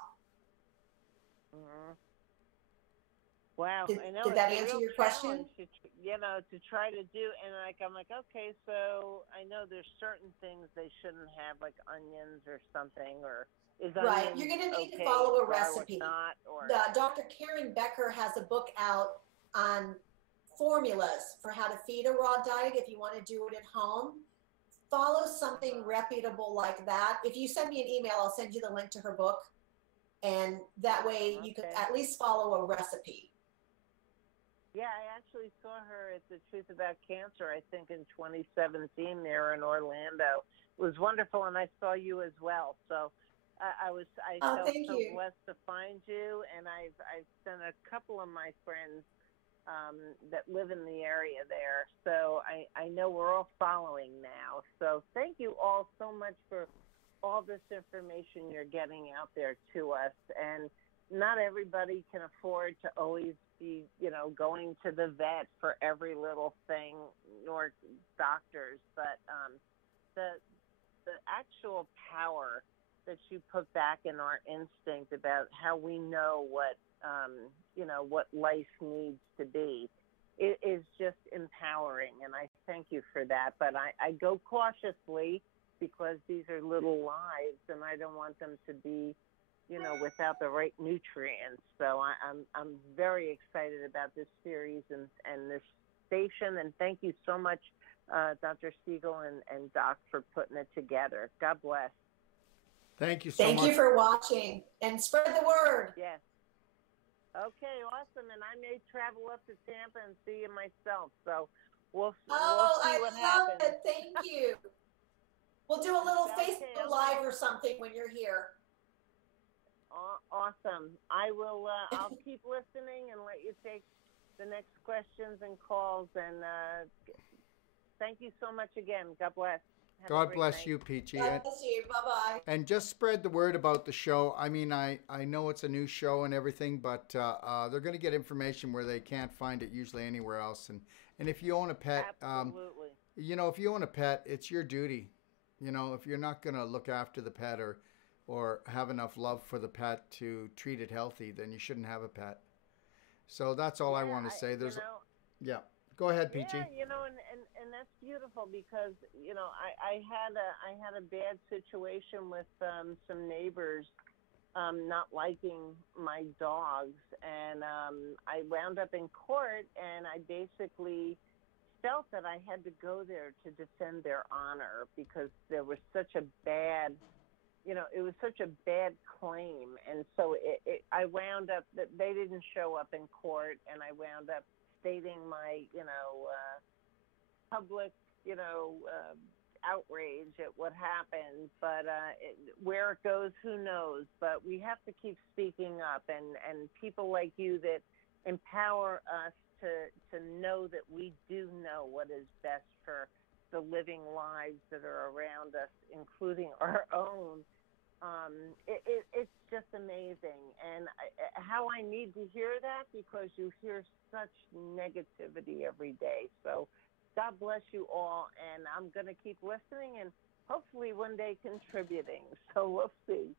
Mm-hmm. Wow, Did, I know. Did that answer your question? To try to do, and I'm like, okay, so I know there's certain things they shouldn't have, like onions or something, or is right. You're going to need to follow a recipe. Dr. Karen Becker has a book out on formulas for how to feed a raw diet if you want to do it at home. Follow something reputable like that. If you send me an email, I'll send you the link to her book, and that way you can at least follow a recipe. Yeah, I actually saw her at the Truth About Cancer, I think in 2017 there in Orlando. It was wonderful, and I saw you as well. So I felt so blessed to find you, and I've sent a couple of my friends that live in the area there. So I know we're all following now. So thank you all so much for all this information you're getting out there to us. And not everybody can afford to always be, going to the vet for every little thing, nor doctors, but the actual power that you put back in our instinct about how we know what life needs to be, it is just empowering, and I thank you for that. But I go cautiously, because these are little lives, and I don't want them to be without the right nutrients. So I'm very excited about this series and this station. And thank you so much, Dr. Siegel and Doc, for putting it together. God bless. Thank you so much. Thank you for watching, and spread the word. Yes. Okay, awesome. And I may travel up to Tampa and see you myself. So we'll see what happens. It. Thank you. We'll do a little Facebook Live or something when you're here. Awesome. I will. I'll keep listening and let you take the next questions and calls. And thank you so much again. God bless. God bless you, Peachy. God bless you. Bye-bye. And just spread the word about the show. I mean, I know it's a new show and everything, but they're going to get information where they can't find it usually anywhere else. And if you own a pet, absolutely. If you own a pet, it's your duty. If you're not going to look after the pet or have enough love for the pet to treat it healthy, then you shouldn't have a pet. So that's all I want to say. Go ahead, Peachy. Yeah, and that's beautiful, because I had a bad situation with some neighbors not liking my dogs, and I wound up in court, and I basically felt that I had to go there to defend their honor, because there was such a bad it was such a bad claim. And so I wound up that they didn't show up in court, and I wound up stating my, public, outrage at what happened. But where it goes, who knows? But we have to keep speaking up, and people like you that empower us to know that we do know what is best for the living lives that are around us, including our own. It's just amazing. And how I need to hear that, because you hear such negativity every day. So God bless you all, and I'm going to keep listening and hopefully one day contributing. So we'll see.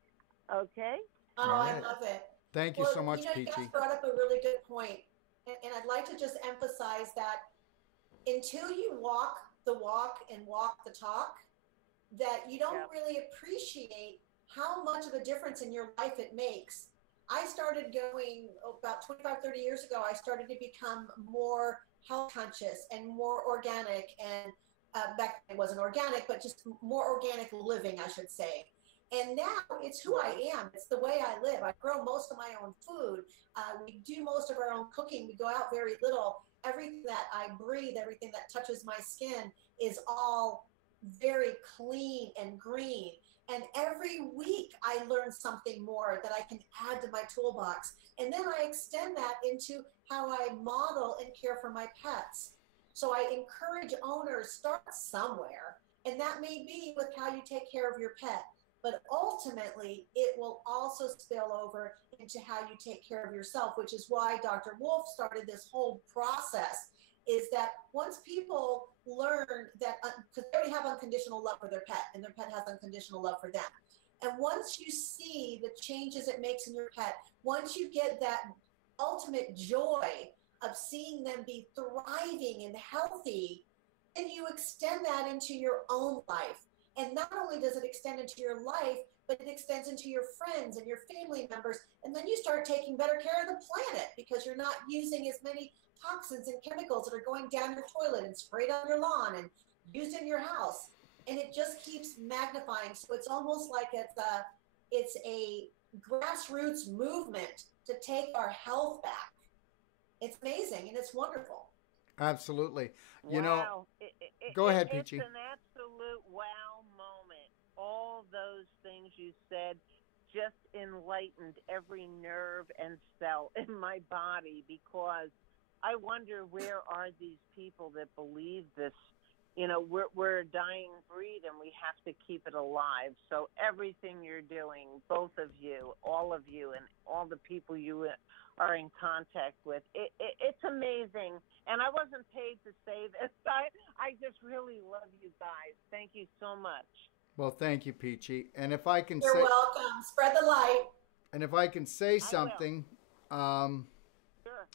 Okay? Oh, Right. I love it. Thank you so much, You Peachy. guys brought up a really good point. And I'd like to just emphasize that until you walk the walk and walk the talk, that you don't really appreciate how much of a difference in your life it makes. I started going about 25, 30 years ago. I started to become more health conscious and more organic. And back then it wasn't organic, but just more organic living, I should say. And now it's who I am. It's the way I live. I grow most of my own food. We do most of our own cooking. We go out very little. Everything that I breathe, everything that touches my skin is all very clean and green. And every week I learn something more that I can add to my toolbox. And then I extend that into how I model and care for my pets. So I encourage owners, start somewhere. And that may be with how you take care of your pet. But ultimately, it will also spill over into how you take care of yourself, which is why Dr. Wolfe started this whole process, is that once people learn that, because they already have unconditional love for their pet, and their pet has unconditional love for them. And once you see the changes it makes in your pet, once you get that ultimate joy of seeing them be thriving and healthy, then you extend that into your own life. And not only does it extend into your life, but it extends into your friends and your family members. And then you start taking better care of the planet, because you're not using as many toxins and chemicals that are going down your toilet and sprayed on your lawn and used in your house. And it just keeps magnifying. So it's almost like it's a grassroots movement to take our health back. It's amazing and it's wonderful. Absolutely. Wow. Go ahead, Peachy. It's an absolute wow moment. All those things you said just enlightened every nerve and cell in my body, because I wonder, where are these people that believe this? We're a dying breed and we have to keep it alive. So everything you're doing, both of you, all of you, and all the people you are in contact with, it's amazing. And I wasn't paid to say this. I just really love you guys. Thank you so much. Well, thank you, Peachy. And if I can You're welcome. Spread the light. And if I can say something, Sure.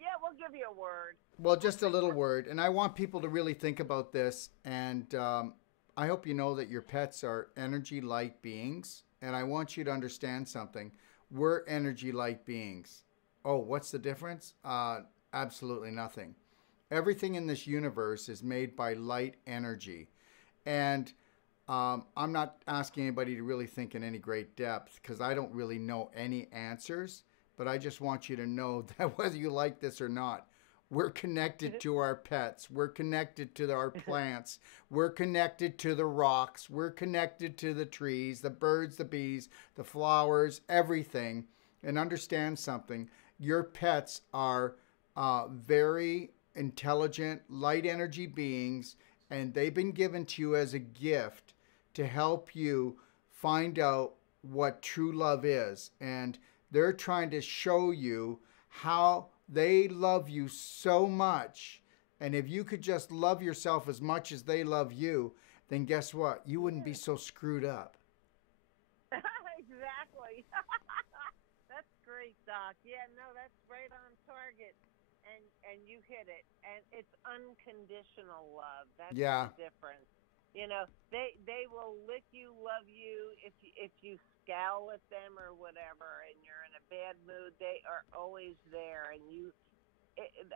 Yeah, we'll give you a word. Well, just a little word. And I want people to really think about this. And I hope you know that your pets are energy light beings. And I want you to understand something. We're energy light beings. Oh, what's the difference? Absolutely nothing. Everything in this universe is made by light energy. And I'm not asking anybody to really think in any great depth, because I don't really know any answers. But I just want you to know that whether you like this or not, we're connected to our pets. We're connected to our plants. We're connected to the rocks. We're connected to the trees, the birds, the bees, the flowers, everything. And understand something. Your pets are very intelligent, light energy beings, and they've been given to you as a gift to help you find out what true love is. And they're trying to show you how they love you so much. And if you could just love yourself as much as they love you, then guess what? You wouldn't be so screwed up. Exactly. That's great, Doc. Yeah, no, that's right on target. And you hit it. And it's unconditional love. That's the difference. They will lick you, love you. If you scowl at them or whatever, and you're in a bad mood, they are always there. And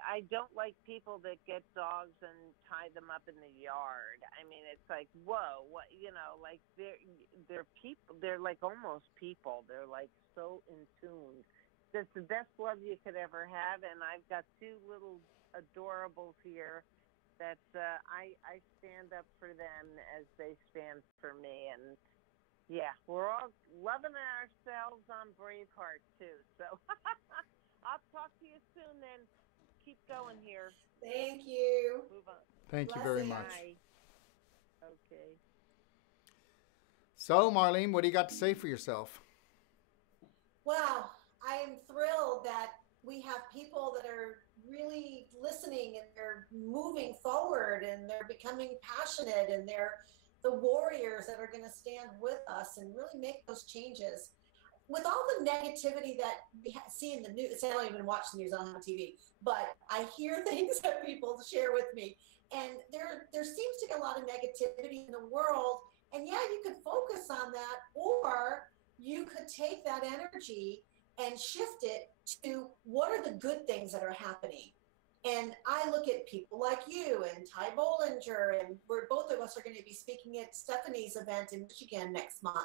I don't like people that get dogs and tie them up in the yard. I mean, it's like, whoa, what, like they're people. They're like almost people. They're like so in tune. That's the best love you could ever have. And I've got two little adorables here that I stand up for them as they stand for me. And yeah, we're all loving ourselves on Braveheart too. So I'll talk to you soon then. Keep going here. Thank you. Move on. Thank you very much. Bye. Okay. So, Marlene, what do you got to say for yourself? Well, I am thrilled that we have people that are really listening and they're moving forward and they're becoming passionate and they're the warriors that are going to stand with us and really make those changes. With all the negativity that we see in the news, I don't even watch the news, I don't have TV, but I hear things that people share with me. And there seems to be a lot of negativity in the world. And yeah, you could focus on that, or you could take that energy and shift it to what are the good things that are happening. And I look at people like you and Ty Bollinger, and we're both of us are going to be speaking at Stephanie's event in Michigan next month.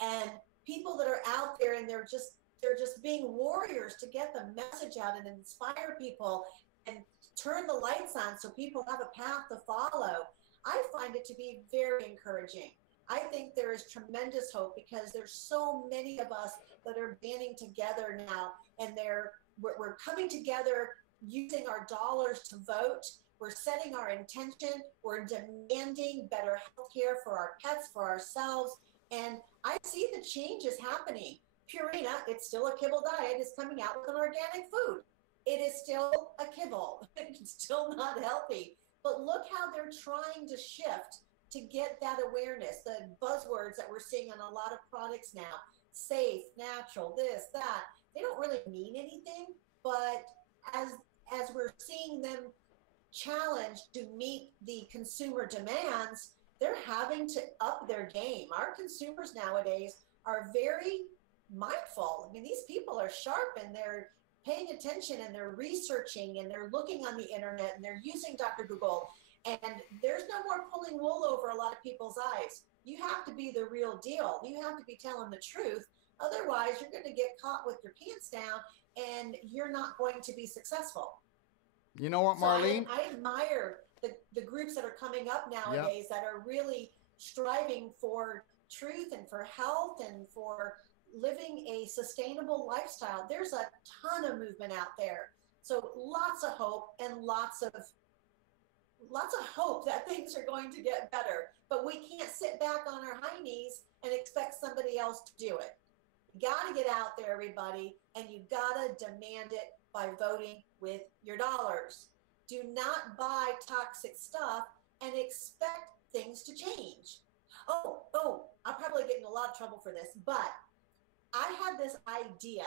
And people that are out there and they're just being warriors to get the message out and inspire people and turn the lights on so people have a path to follow. I find it to be very encouraging. I think there is tremendous hope because there's so many of us that are banding together now, and we're coming together using our dollars to vote. We're setting our intention. We're demanding better health care for our pets, for ourselves. And I see the changes happening. Purina, it's still a kibble diet, is coming out with an organic food. It is still a kibble. It's still not healthy. But look how they're trying to shift to get that awareness, the buzzwords that we're seeing on a lot of products now, safe, natural, this, that. They don't really mean anything, but as we're seeing them challenged to meet the consumer demands, they're having to up their game. Our consumers nowadays are very mindful. I mean, these people are sharp and they're paying attention and they're researching and they're looking on the internet and they're using Dr. Google. And there's no more pulling wool over a lot of people's eyes. You have to be the real deal. You have to be telling the truth. Otherwise, you're going to get caught with your pants down and you're not going to be successful. You know what, Marlene? So I admire the groups that are coming up nowadays that are really striving for truth and for health and for living a sustainable lifestyle. There's a ton of movement out there. So lots of hope and lots of hope that things are going to get better. But we can't sit back on our high knees and expect somebody else to do it. You got to get out there, everybody, and you got to demand it by voting with your dollars. Do not buy toxic stuff and expect things to change. Oh, I'll probably get in a lot of trouble for this, but I had this idea.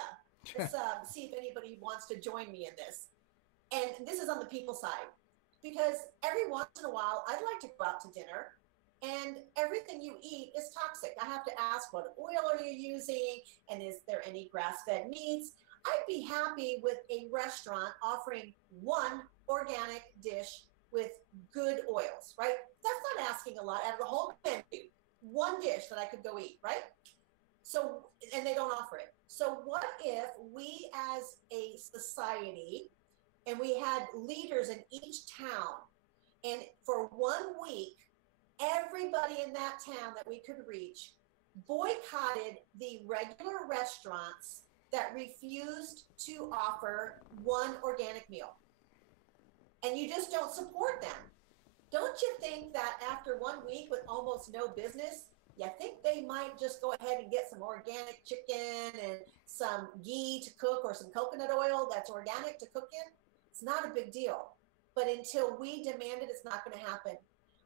Let's see if anybody wants to join me in this. And this is on the people side, because every once in a while, I'd like to go out to dinner, and everything you eat is toxic. I have to ask, what oil are you using? And is there any grass-fed meats? I'd be happy with a restaurant offering one organic dish with good oils, right? That's not asking a lot out of the whole menu. One dish that I could go eat, right? So, and they don't offer it. So what if we as a society, and we had leaders in each town, and for 1 week, everybody in that town that we could reach boycotted the regular restaurants that refused to offer one organic meal. And you just don't support them. Don't you think that after 1 week with almost no business, you think they might just go ahead and get some organic chicken and some ghee to cook or some coconut oil that's organic to cook in? It's not a big deal. But until we demand it, it's not going to happen.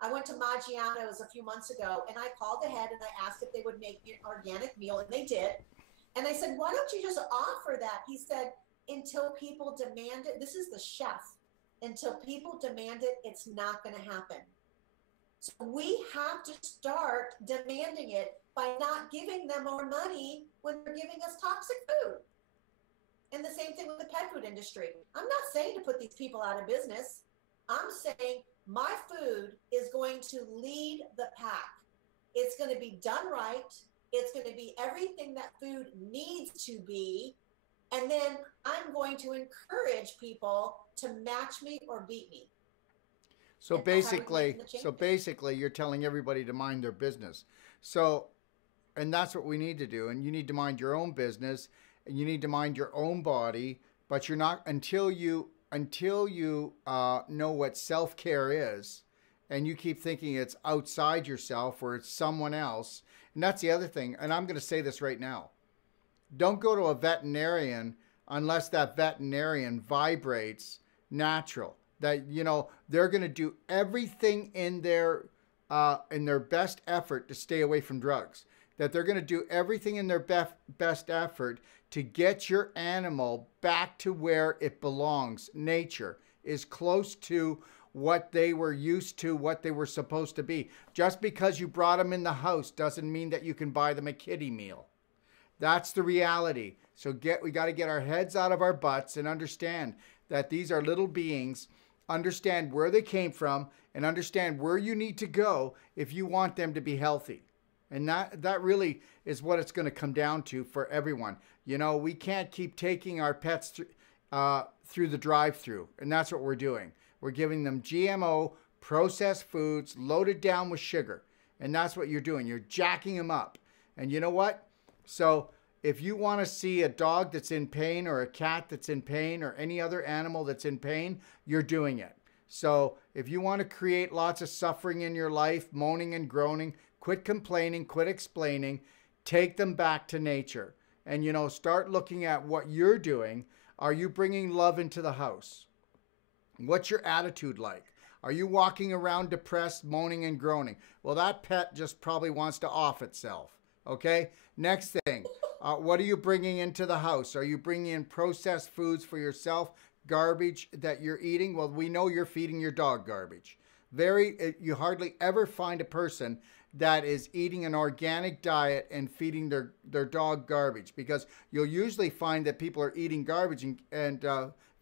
I went to Maggiano's a few months ago, and I called ahead and I asked if they would make me an organic meal, and they did. And I said, why don't you just offer that? He said, until people demand it, this is the chef, until people demand it, it's not going to happen. So we have to start demanding it by not giving them more money when they're giving us toxic food. And the same thing with the pet pet food industry. I'm not saying to put these people out of business. I'm saying my food is going to lead the pack. It's going to be done right. It's going to be everything that food needs to be. And then I'm going to encourage people to match me or beat me. So basically, you're telling everybody to mind their business. So, and that's what we need to do. And you need to mind your own business, and you need to mind your own body. But you're not until you know what self-care is, and you keep thinking it's outside yourself or it's someone else. And that's the other thing. And I'm going to say this right now. Don't go to a veterinarian unless that veterinarian vibrates natural. That, you know, they're going to do everything in their best effort to stay away from drugs. That they're going to do everything in their best effort to get your animal back to where it belongs. Nature is close to what they were used to, what they were supposed to be. Just because you brought them in the house doesn't mean that you can buy them a kiddie meal. That's the reality. So we got to get our heads out of our butts and understand that these are little beings, understand where they came from, and understand where you need to go if you want them to be healthy. And that really is what it's going to come down to for everyone. You know, we can't keep taking our pets through the drive-through, and that's what we're doing. We're giving them GMO processed foods loaded down with sugar, and that's what you're doing. You're jacking them up. And you know what? So if you want to see a dog that's in pain or a cat that's in pain or any other animal that's in pain, you're doing it. So if you want to create lots of suffering in your life, moaning and groaning, quit complaining, quit explaining, take them back to nature. And, you know, start looking at what you're doing. Are you bringing love into the house? What's your attitude like? Are you walking around depressed, moaning and groaning? Well, that pet just probably wants to off itself. Okay? Next thing, what are you bringing into the house? Are you bringing in processed foods for yourself, garbage that you're eating? Well, we know you're feeding your dog garbage. You hardly ever find a person that is eating an organic diet and feeding their dog garbage, because you'll usually find that people are eating garbage and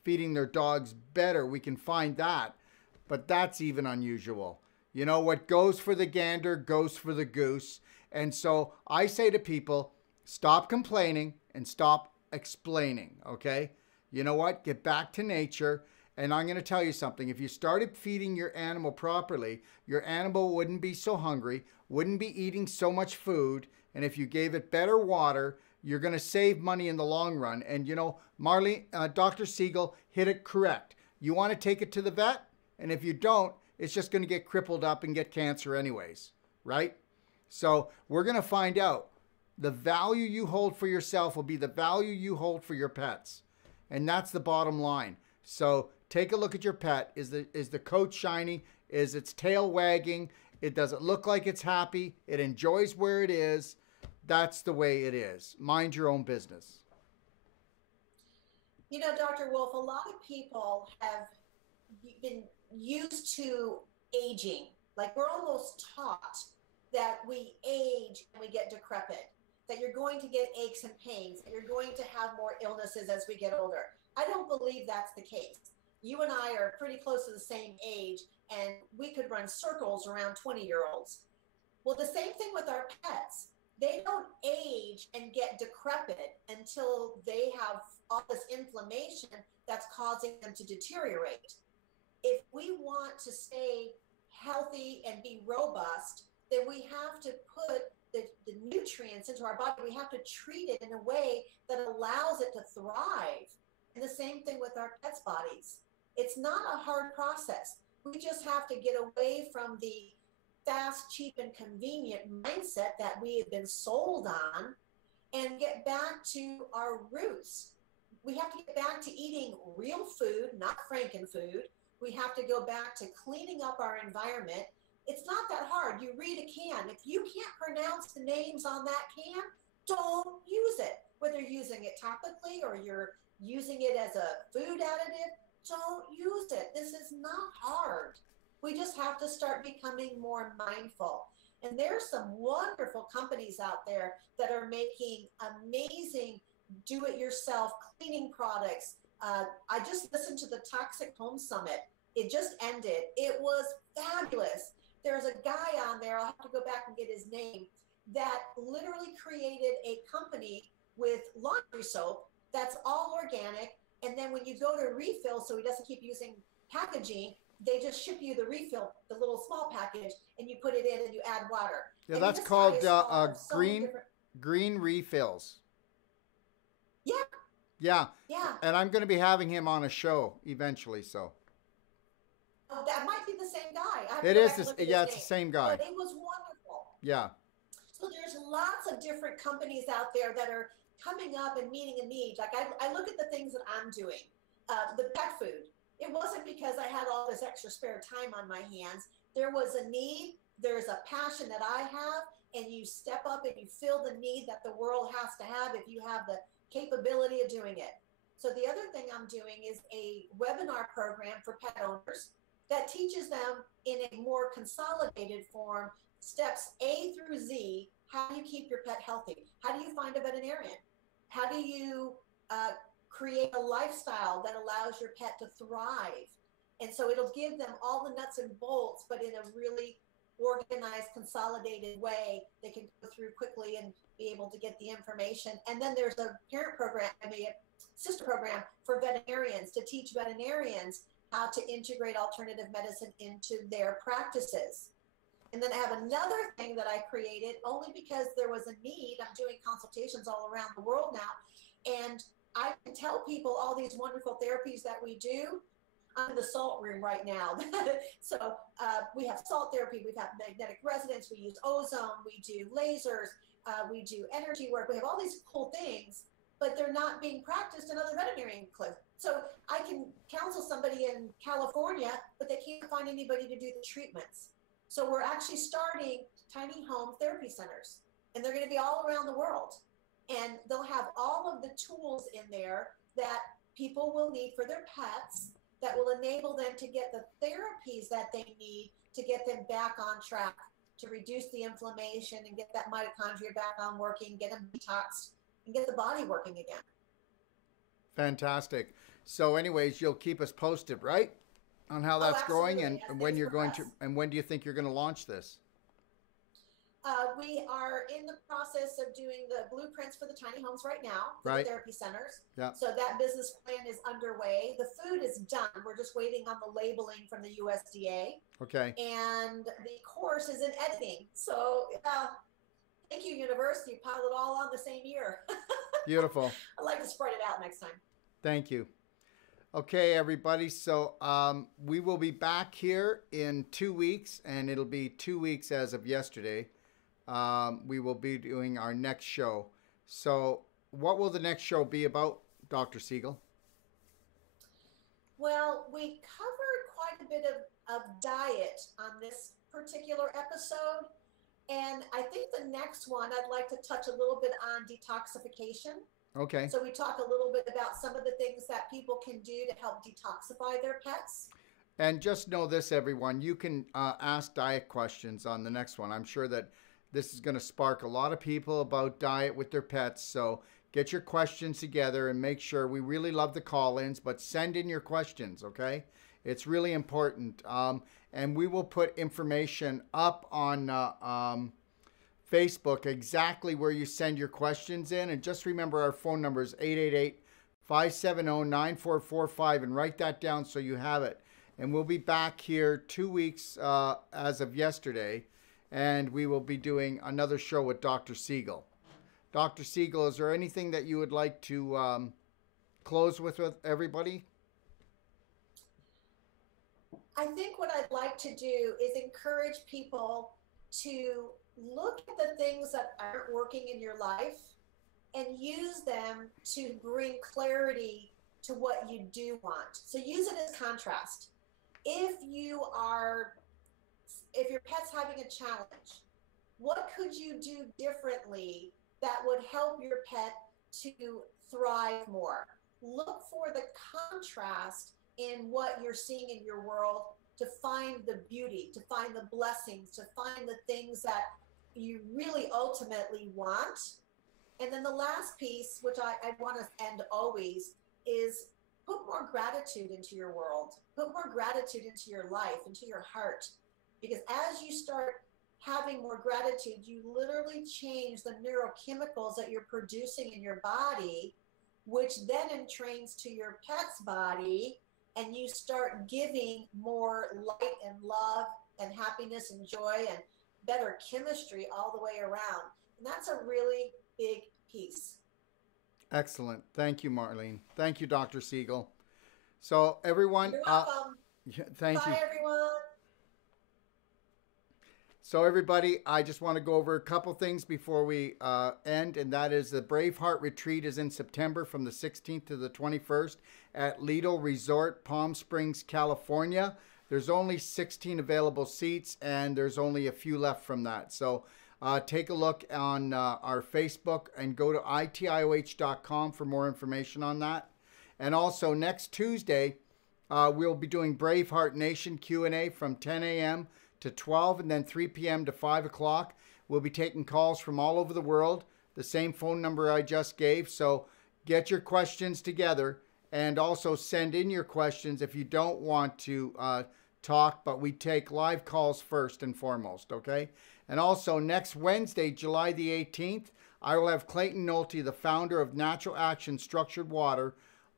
feeding their dogs better. We can find that, but that's even unusual. You know, what goes for the gander goes for the goose. And so I say to people, stop complaining and stop explaining, okay? You know what? Get back to nature. And I'm going to tell you something. If you started feeding your animal properly, your animal wouldn't be so hungry, wouldn't be eating so much food. And if you gave it better water, you're going to save money in the long run. And, you know, Marlene, Dr. Siegel hit it correct. You want to take it to the vet? And if you don't, it's just going to get crippled up and get cancer anyways, right? So we're going to find out the value you hold for yourself will be the value you hold for your pets. And that's the bottom line. So take a look at your pet. Is the coat shiny? Is its tail wagging? Does it look like it's happy? It enjoys where it is. That's the way it is. Mind your own business. You know, Dr. Wolfe, a lot of people have been used to aging. Like, we're almost taught that we age and we get decrepit, that you're going to get aches and pains, that you're going to have more illnesses as we get older. I don't believe that's the case. You and I are pretty close to the same age, and we could run circles around 20-year-olds. Well, the same thing with our pets. They don't age and get decrepit until they have all this inflammation that's causing them to deteriorate. If we want to stay healthy and be robust, then we have to put the nutrients into our body. We have to treat it in a way that allows it to thrive. And the same thing with our pets' bodies. It's not a hard process. We just have to get away from the fast, cheap, and convenient mindset that we have been sold on and get back to our roots. We have to get back to eating real food, not frankenfood. We have to go back to cleaning up our environment. It's not that hard. You read a can. If you can't pronounce the names on that can, don't use it. Whether you're using it topically or you're using it as a food additive, don't use it. This is not hard. We just have to start becoming more mindful. And there's some wonderful companies out there that are making amazing do-it-yourself cleaning products I just listened to the Toxic Home Summit. It just ended. It was fabulous. There's a guy on there, I'll have to go back and get his name, that literally created a company with laundry soap that's all organic. And then when you go to refill, so he doesn't keep using packaging, they just ship you the refill, the little small package, and you put it in and you add water. Yeah, and that's called green refills. Yeah. Yeah. Yeah. And I'm going to be having him on a show eventually, so. Oh, that might be the same guy. It is, yeah, it's the same guy. But it was wonderful. Yeah. So there's lots of different companies out there that are coming up and meeting a need. Like I look at the things that I'm doing, the pet food. It wasn't because I had all this extra spare time on my hands. There was a need, there's a passion that I have, and you step up and you fill the need that the world has to have if you have the capability of doing it. So the other thing I'm doing is a webinar program for pet owners that teaches them in a more consolidated form, steps A through Z. How do you keep your pet healthy? How do you find a veterinarian? How do you create a lifestyle that allows your pet to thrive? And so it'll give them all the nuts and bolts, but in a really organized, consolidated way they can go through quickly and be able to get the information. And then there's a parent program, a sister program for veterinarians to teach veterinarians how to integrate alternative medicine into their practices. And then I have another thing that I created only because there was a need. I'm doing consultations all around the world now. And I can tell people all these wonderful therapies that we do. I'm in the salt room right now. So we have salt therapy, we have magnetic resonance, we use ozone, we do lasers, we do energy work. We have all these cool things, but they're not being practiced in other veterinary clinics. So I can counsel somebody in California, but they can't find anybody to do the treatments. So we're actually starting tiny home therapy centers, and they're going to be all around the world. And they'll have all of the tools in there that people will need for their pets that will enable them to get the therapies that they need to get them back on track, to reduce the inflammation and get that mitochondria back on working, get them detoxed, and get the body working again. Fantastic. So anyways, you'll keep us posted, right? On how that's going and yes, when you're going to, and when do you think you're going to launch this? We are in the process of doing the blueprints for the tiny homes right now, for right. the therapy centers. Yeah. So that business plan is underway. The food is done. We're just waiting on the labeling from the USDA. Okay. And the course is in editing. So thank you, universe. You piled it all on the same year. Beautiful. I'd like to spread it out next time. Thank you. Okay, everybody. So we will be back here in 2 weeks, and it'll be 2 weeks as of yesterday. We will be doing our next show. So what will the next show be about, Dr. Siegel? Well, we covered quite a bit of diet on this particular episode. And I think the next one, I'd like to touch a little bit on detoxification. Okay. So we talk a little bit about some of the things that people can do to help detoxify their pets. And just know this, everyone, you can ask diet questions on the next one. I'm sure that this is going to spark a lot of people about diet with their pets. So get your questions together and make sure. We really love the call-ins, but send in your questions, okay? It's really important. And we will put information up on Facebook exactly where you send your questions in. And just remember our phone number is 888-570-9445, and write that down so you have it. And we'll be back here 2 weeks as of yesterday, and we will be doing another show with Dr. Siegel. Dr. Siegel, is there anything that you would like to close with everybody? I think what I'd like to do is encourage people to look at the things that aren't working in your life and use them to bring clarity to what you do want. So use it as contrast. If your pet's having a challenge, what could you do differently that would help your pet to thrive more? Look for the contrast in what you're seeing in your world to find the beauty, to find the blessings, to find the things that you really ultimately want. And then the last piece, which I want to end always, is put more gratitude into your world, put more gratitude into your life, into your heart. Because as you start having more gratitude, you literally change the neurochemicals that you're producing in your body, which then entrains to your pet's body, and you start giving more light and love and happiness and joy and better chemistry all the way around. And that's a really big piece. Excellent. Thank you, Marlene. Thank you, Dr. Siegel. So everyone, You're welcome. Thank you. Bye, everyone. So everybody, I just want to go over a couple things before we end, and that is the Braveheart Retreat is in September from the 16th to the 21st at Lido Resort, Palm Springs, California. There's only 16 available seats, and there's only a few left from that. So take a look on our Facebook and go to itioh.com for more information on that. And also next Tuesday, we'll be doing Braveheart Nation Q&A from 10 a.m. to 12, and then 3 p.m. to 5 o'clock. We'll be taking calls from all over the world, the same phone number I just gave. So get your questions together and also send in your questions if you don't want to talk, but we take live calls first and foremost, okay? And also next Wednesday, July the 18th, I will have Clayton Nolte, the founder of Natural Action Structured Water,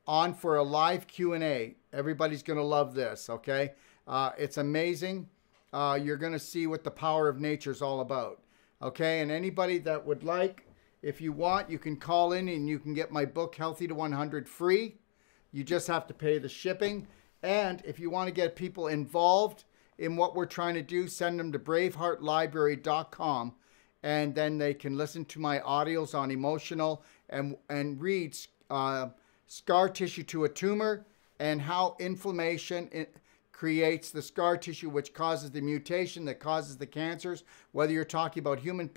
on for a live Q&A. Everybody's going to love this, okay? It's amazing. You're going to see what the power of nature is all about. Okay, and anybody that would like, if you want, you can call in and you can get my book, Healthy to 100, free. You just have to pay the shipping. And if you want to get people involved in what we're trying to do, send them to braveheartlibrary.com, and then they can listen to my audios on emotional and read Scar Tissue to a Tumor and how inflammation creates the scar tissue, which causes the mutation that causes the cancers. Whether you're talking about human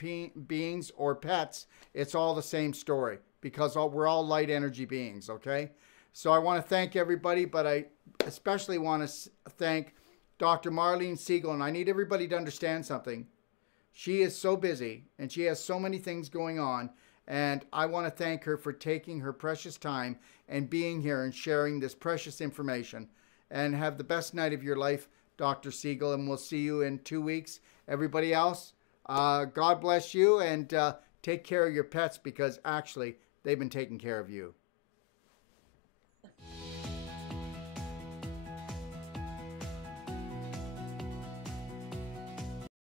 beings or pets, it's all the same story, because we're all light energy beings, okay? So I want to thank everybody, but I especially want to thank Dr. Marlene Siegel, and I need everybody to understand something. She is so busy, and she has so many things going on, and I want to thank her for taking her precious time and being here and sharing this precious information. And have the best night of your life, Dr. Siegel, and we'll see you in 2 weeks. Everybody else, God bless you, and take care of your pets, because actually they've been taking care of you.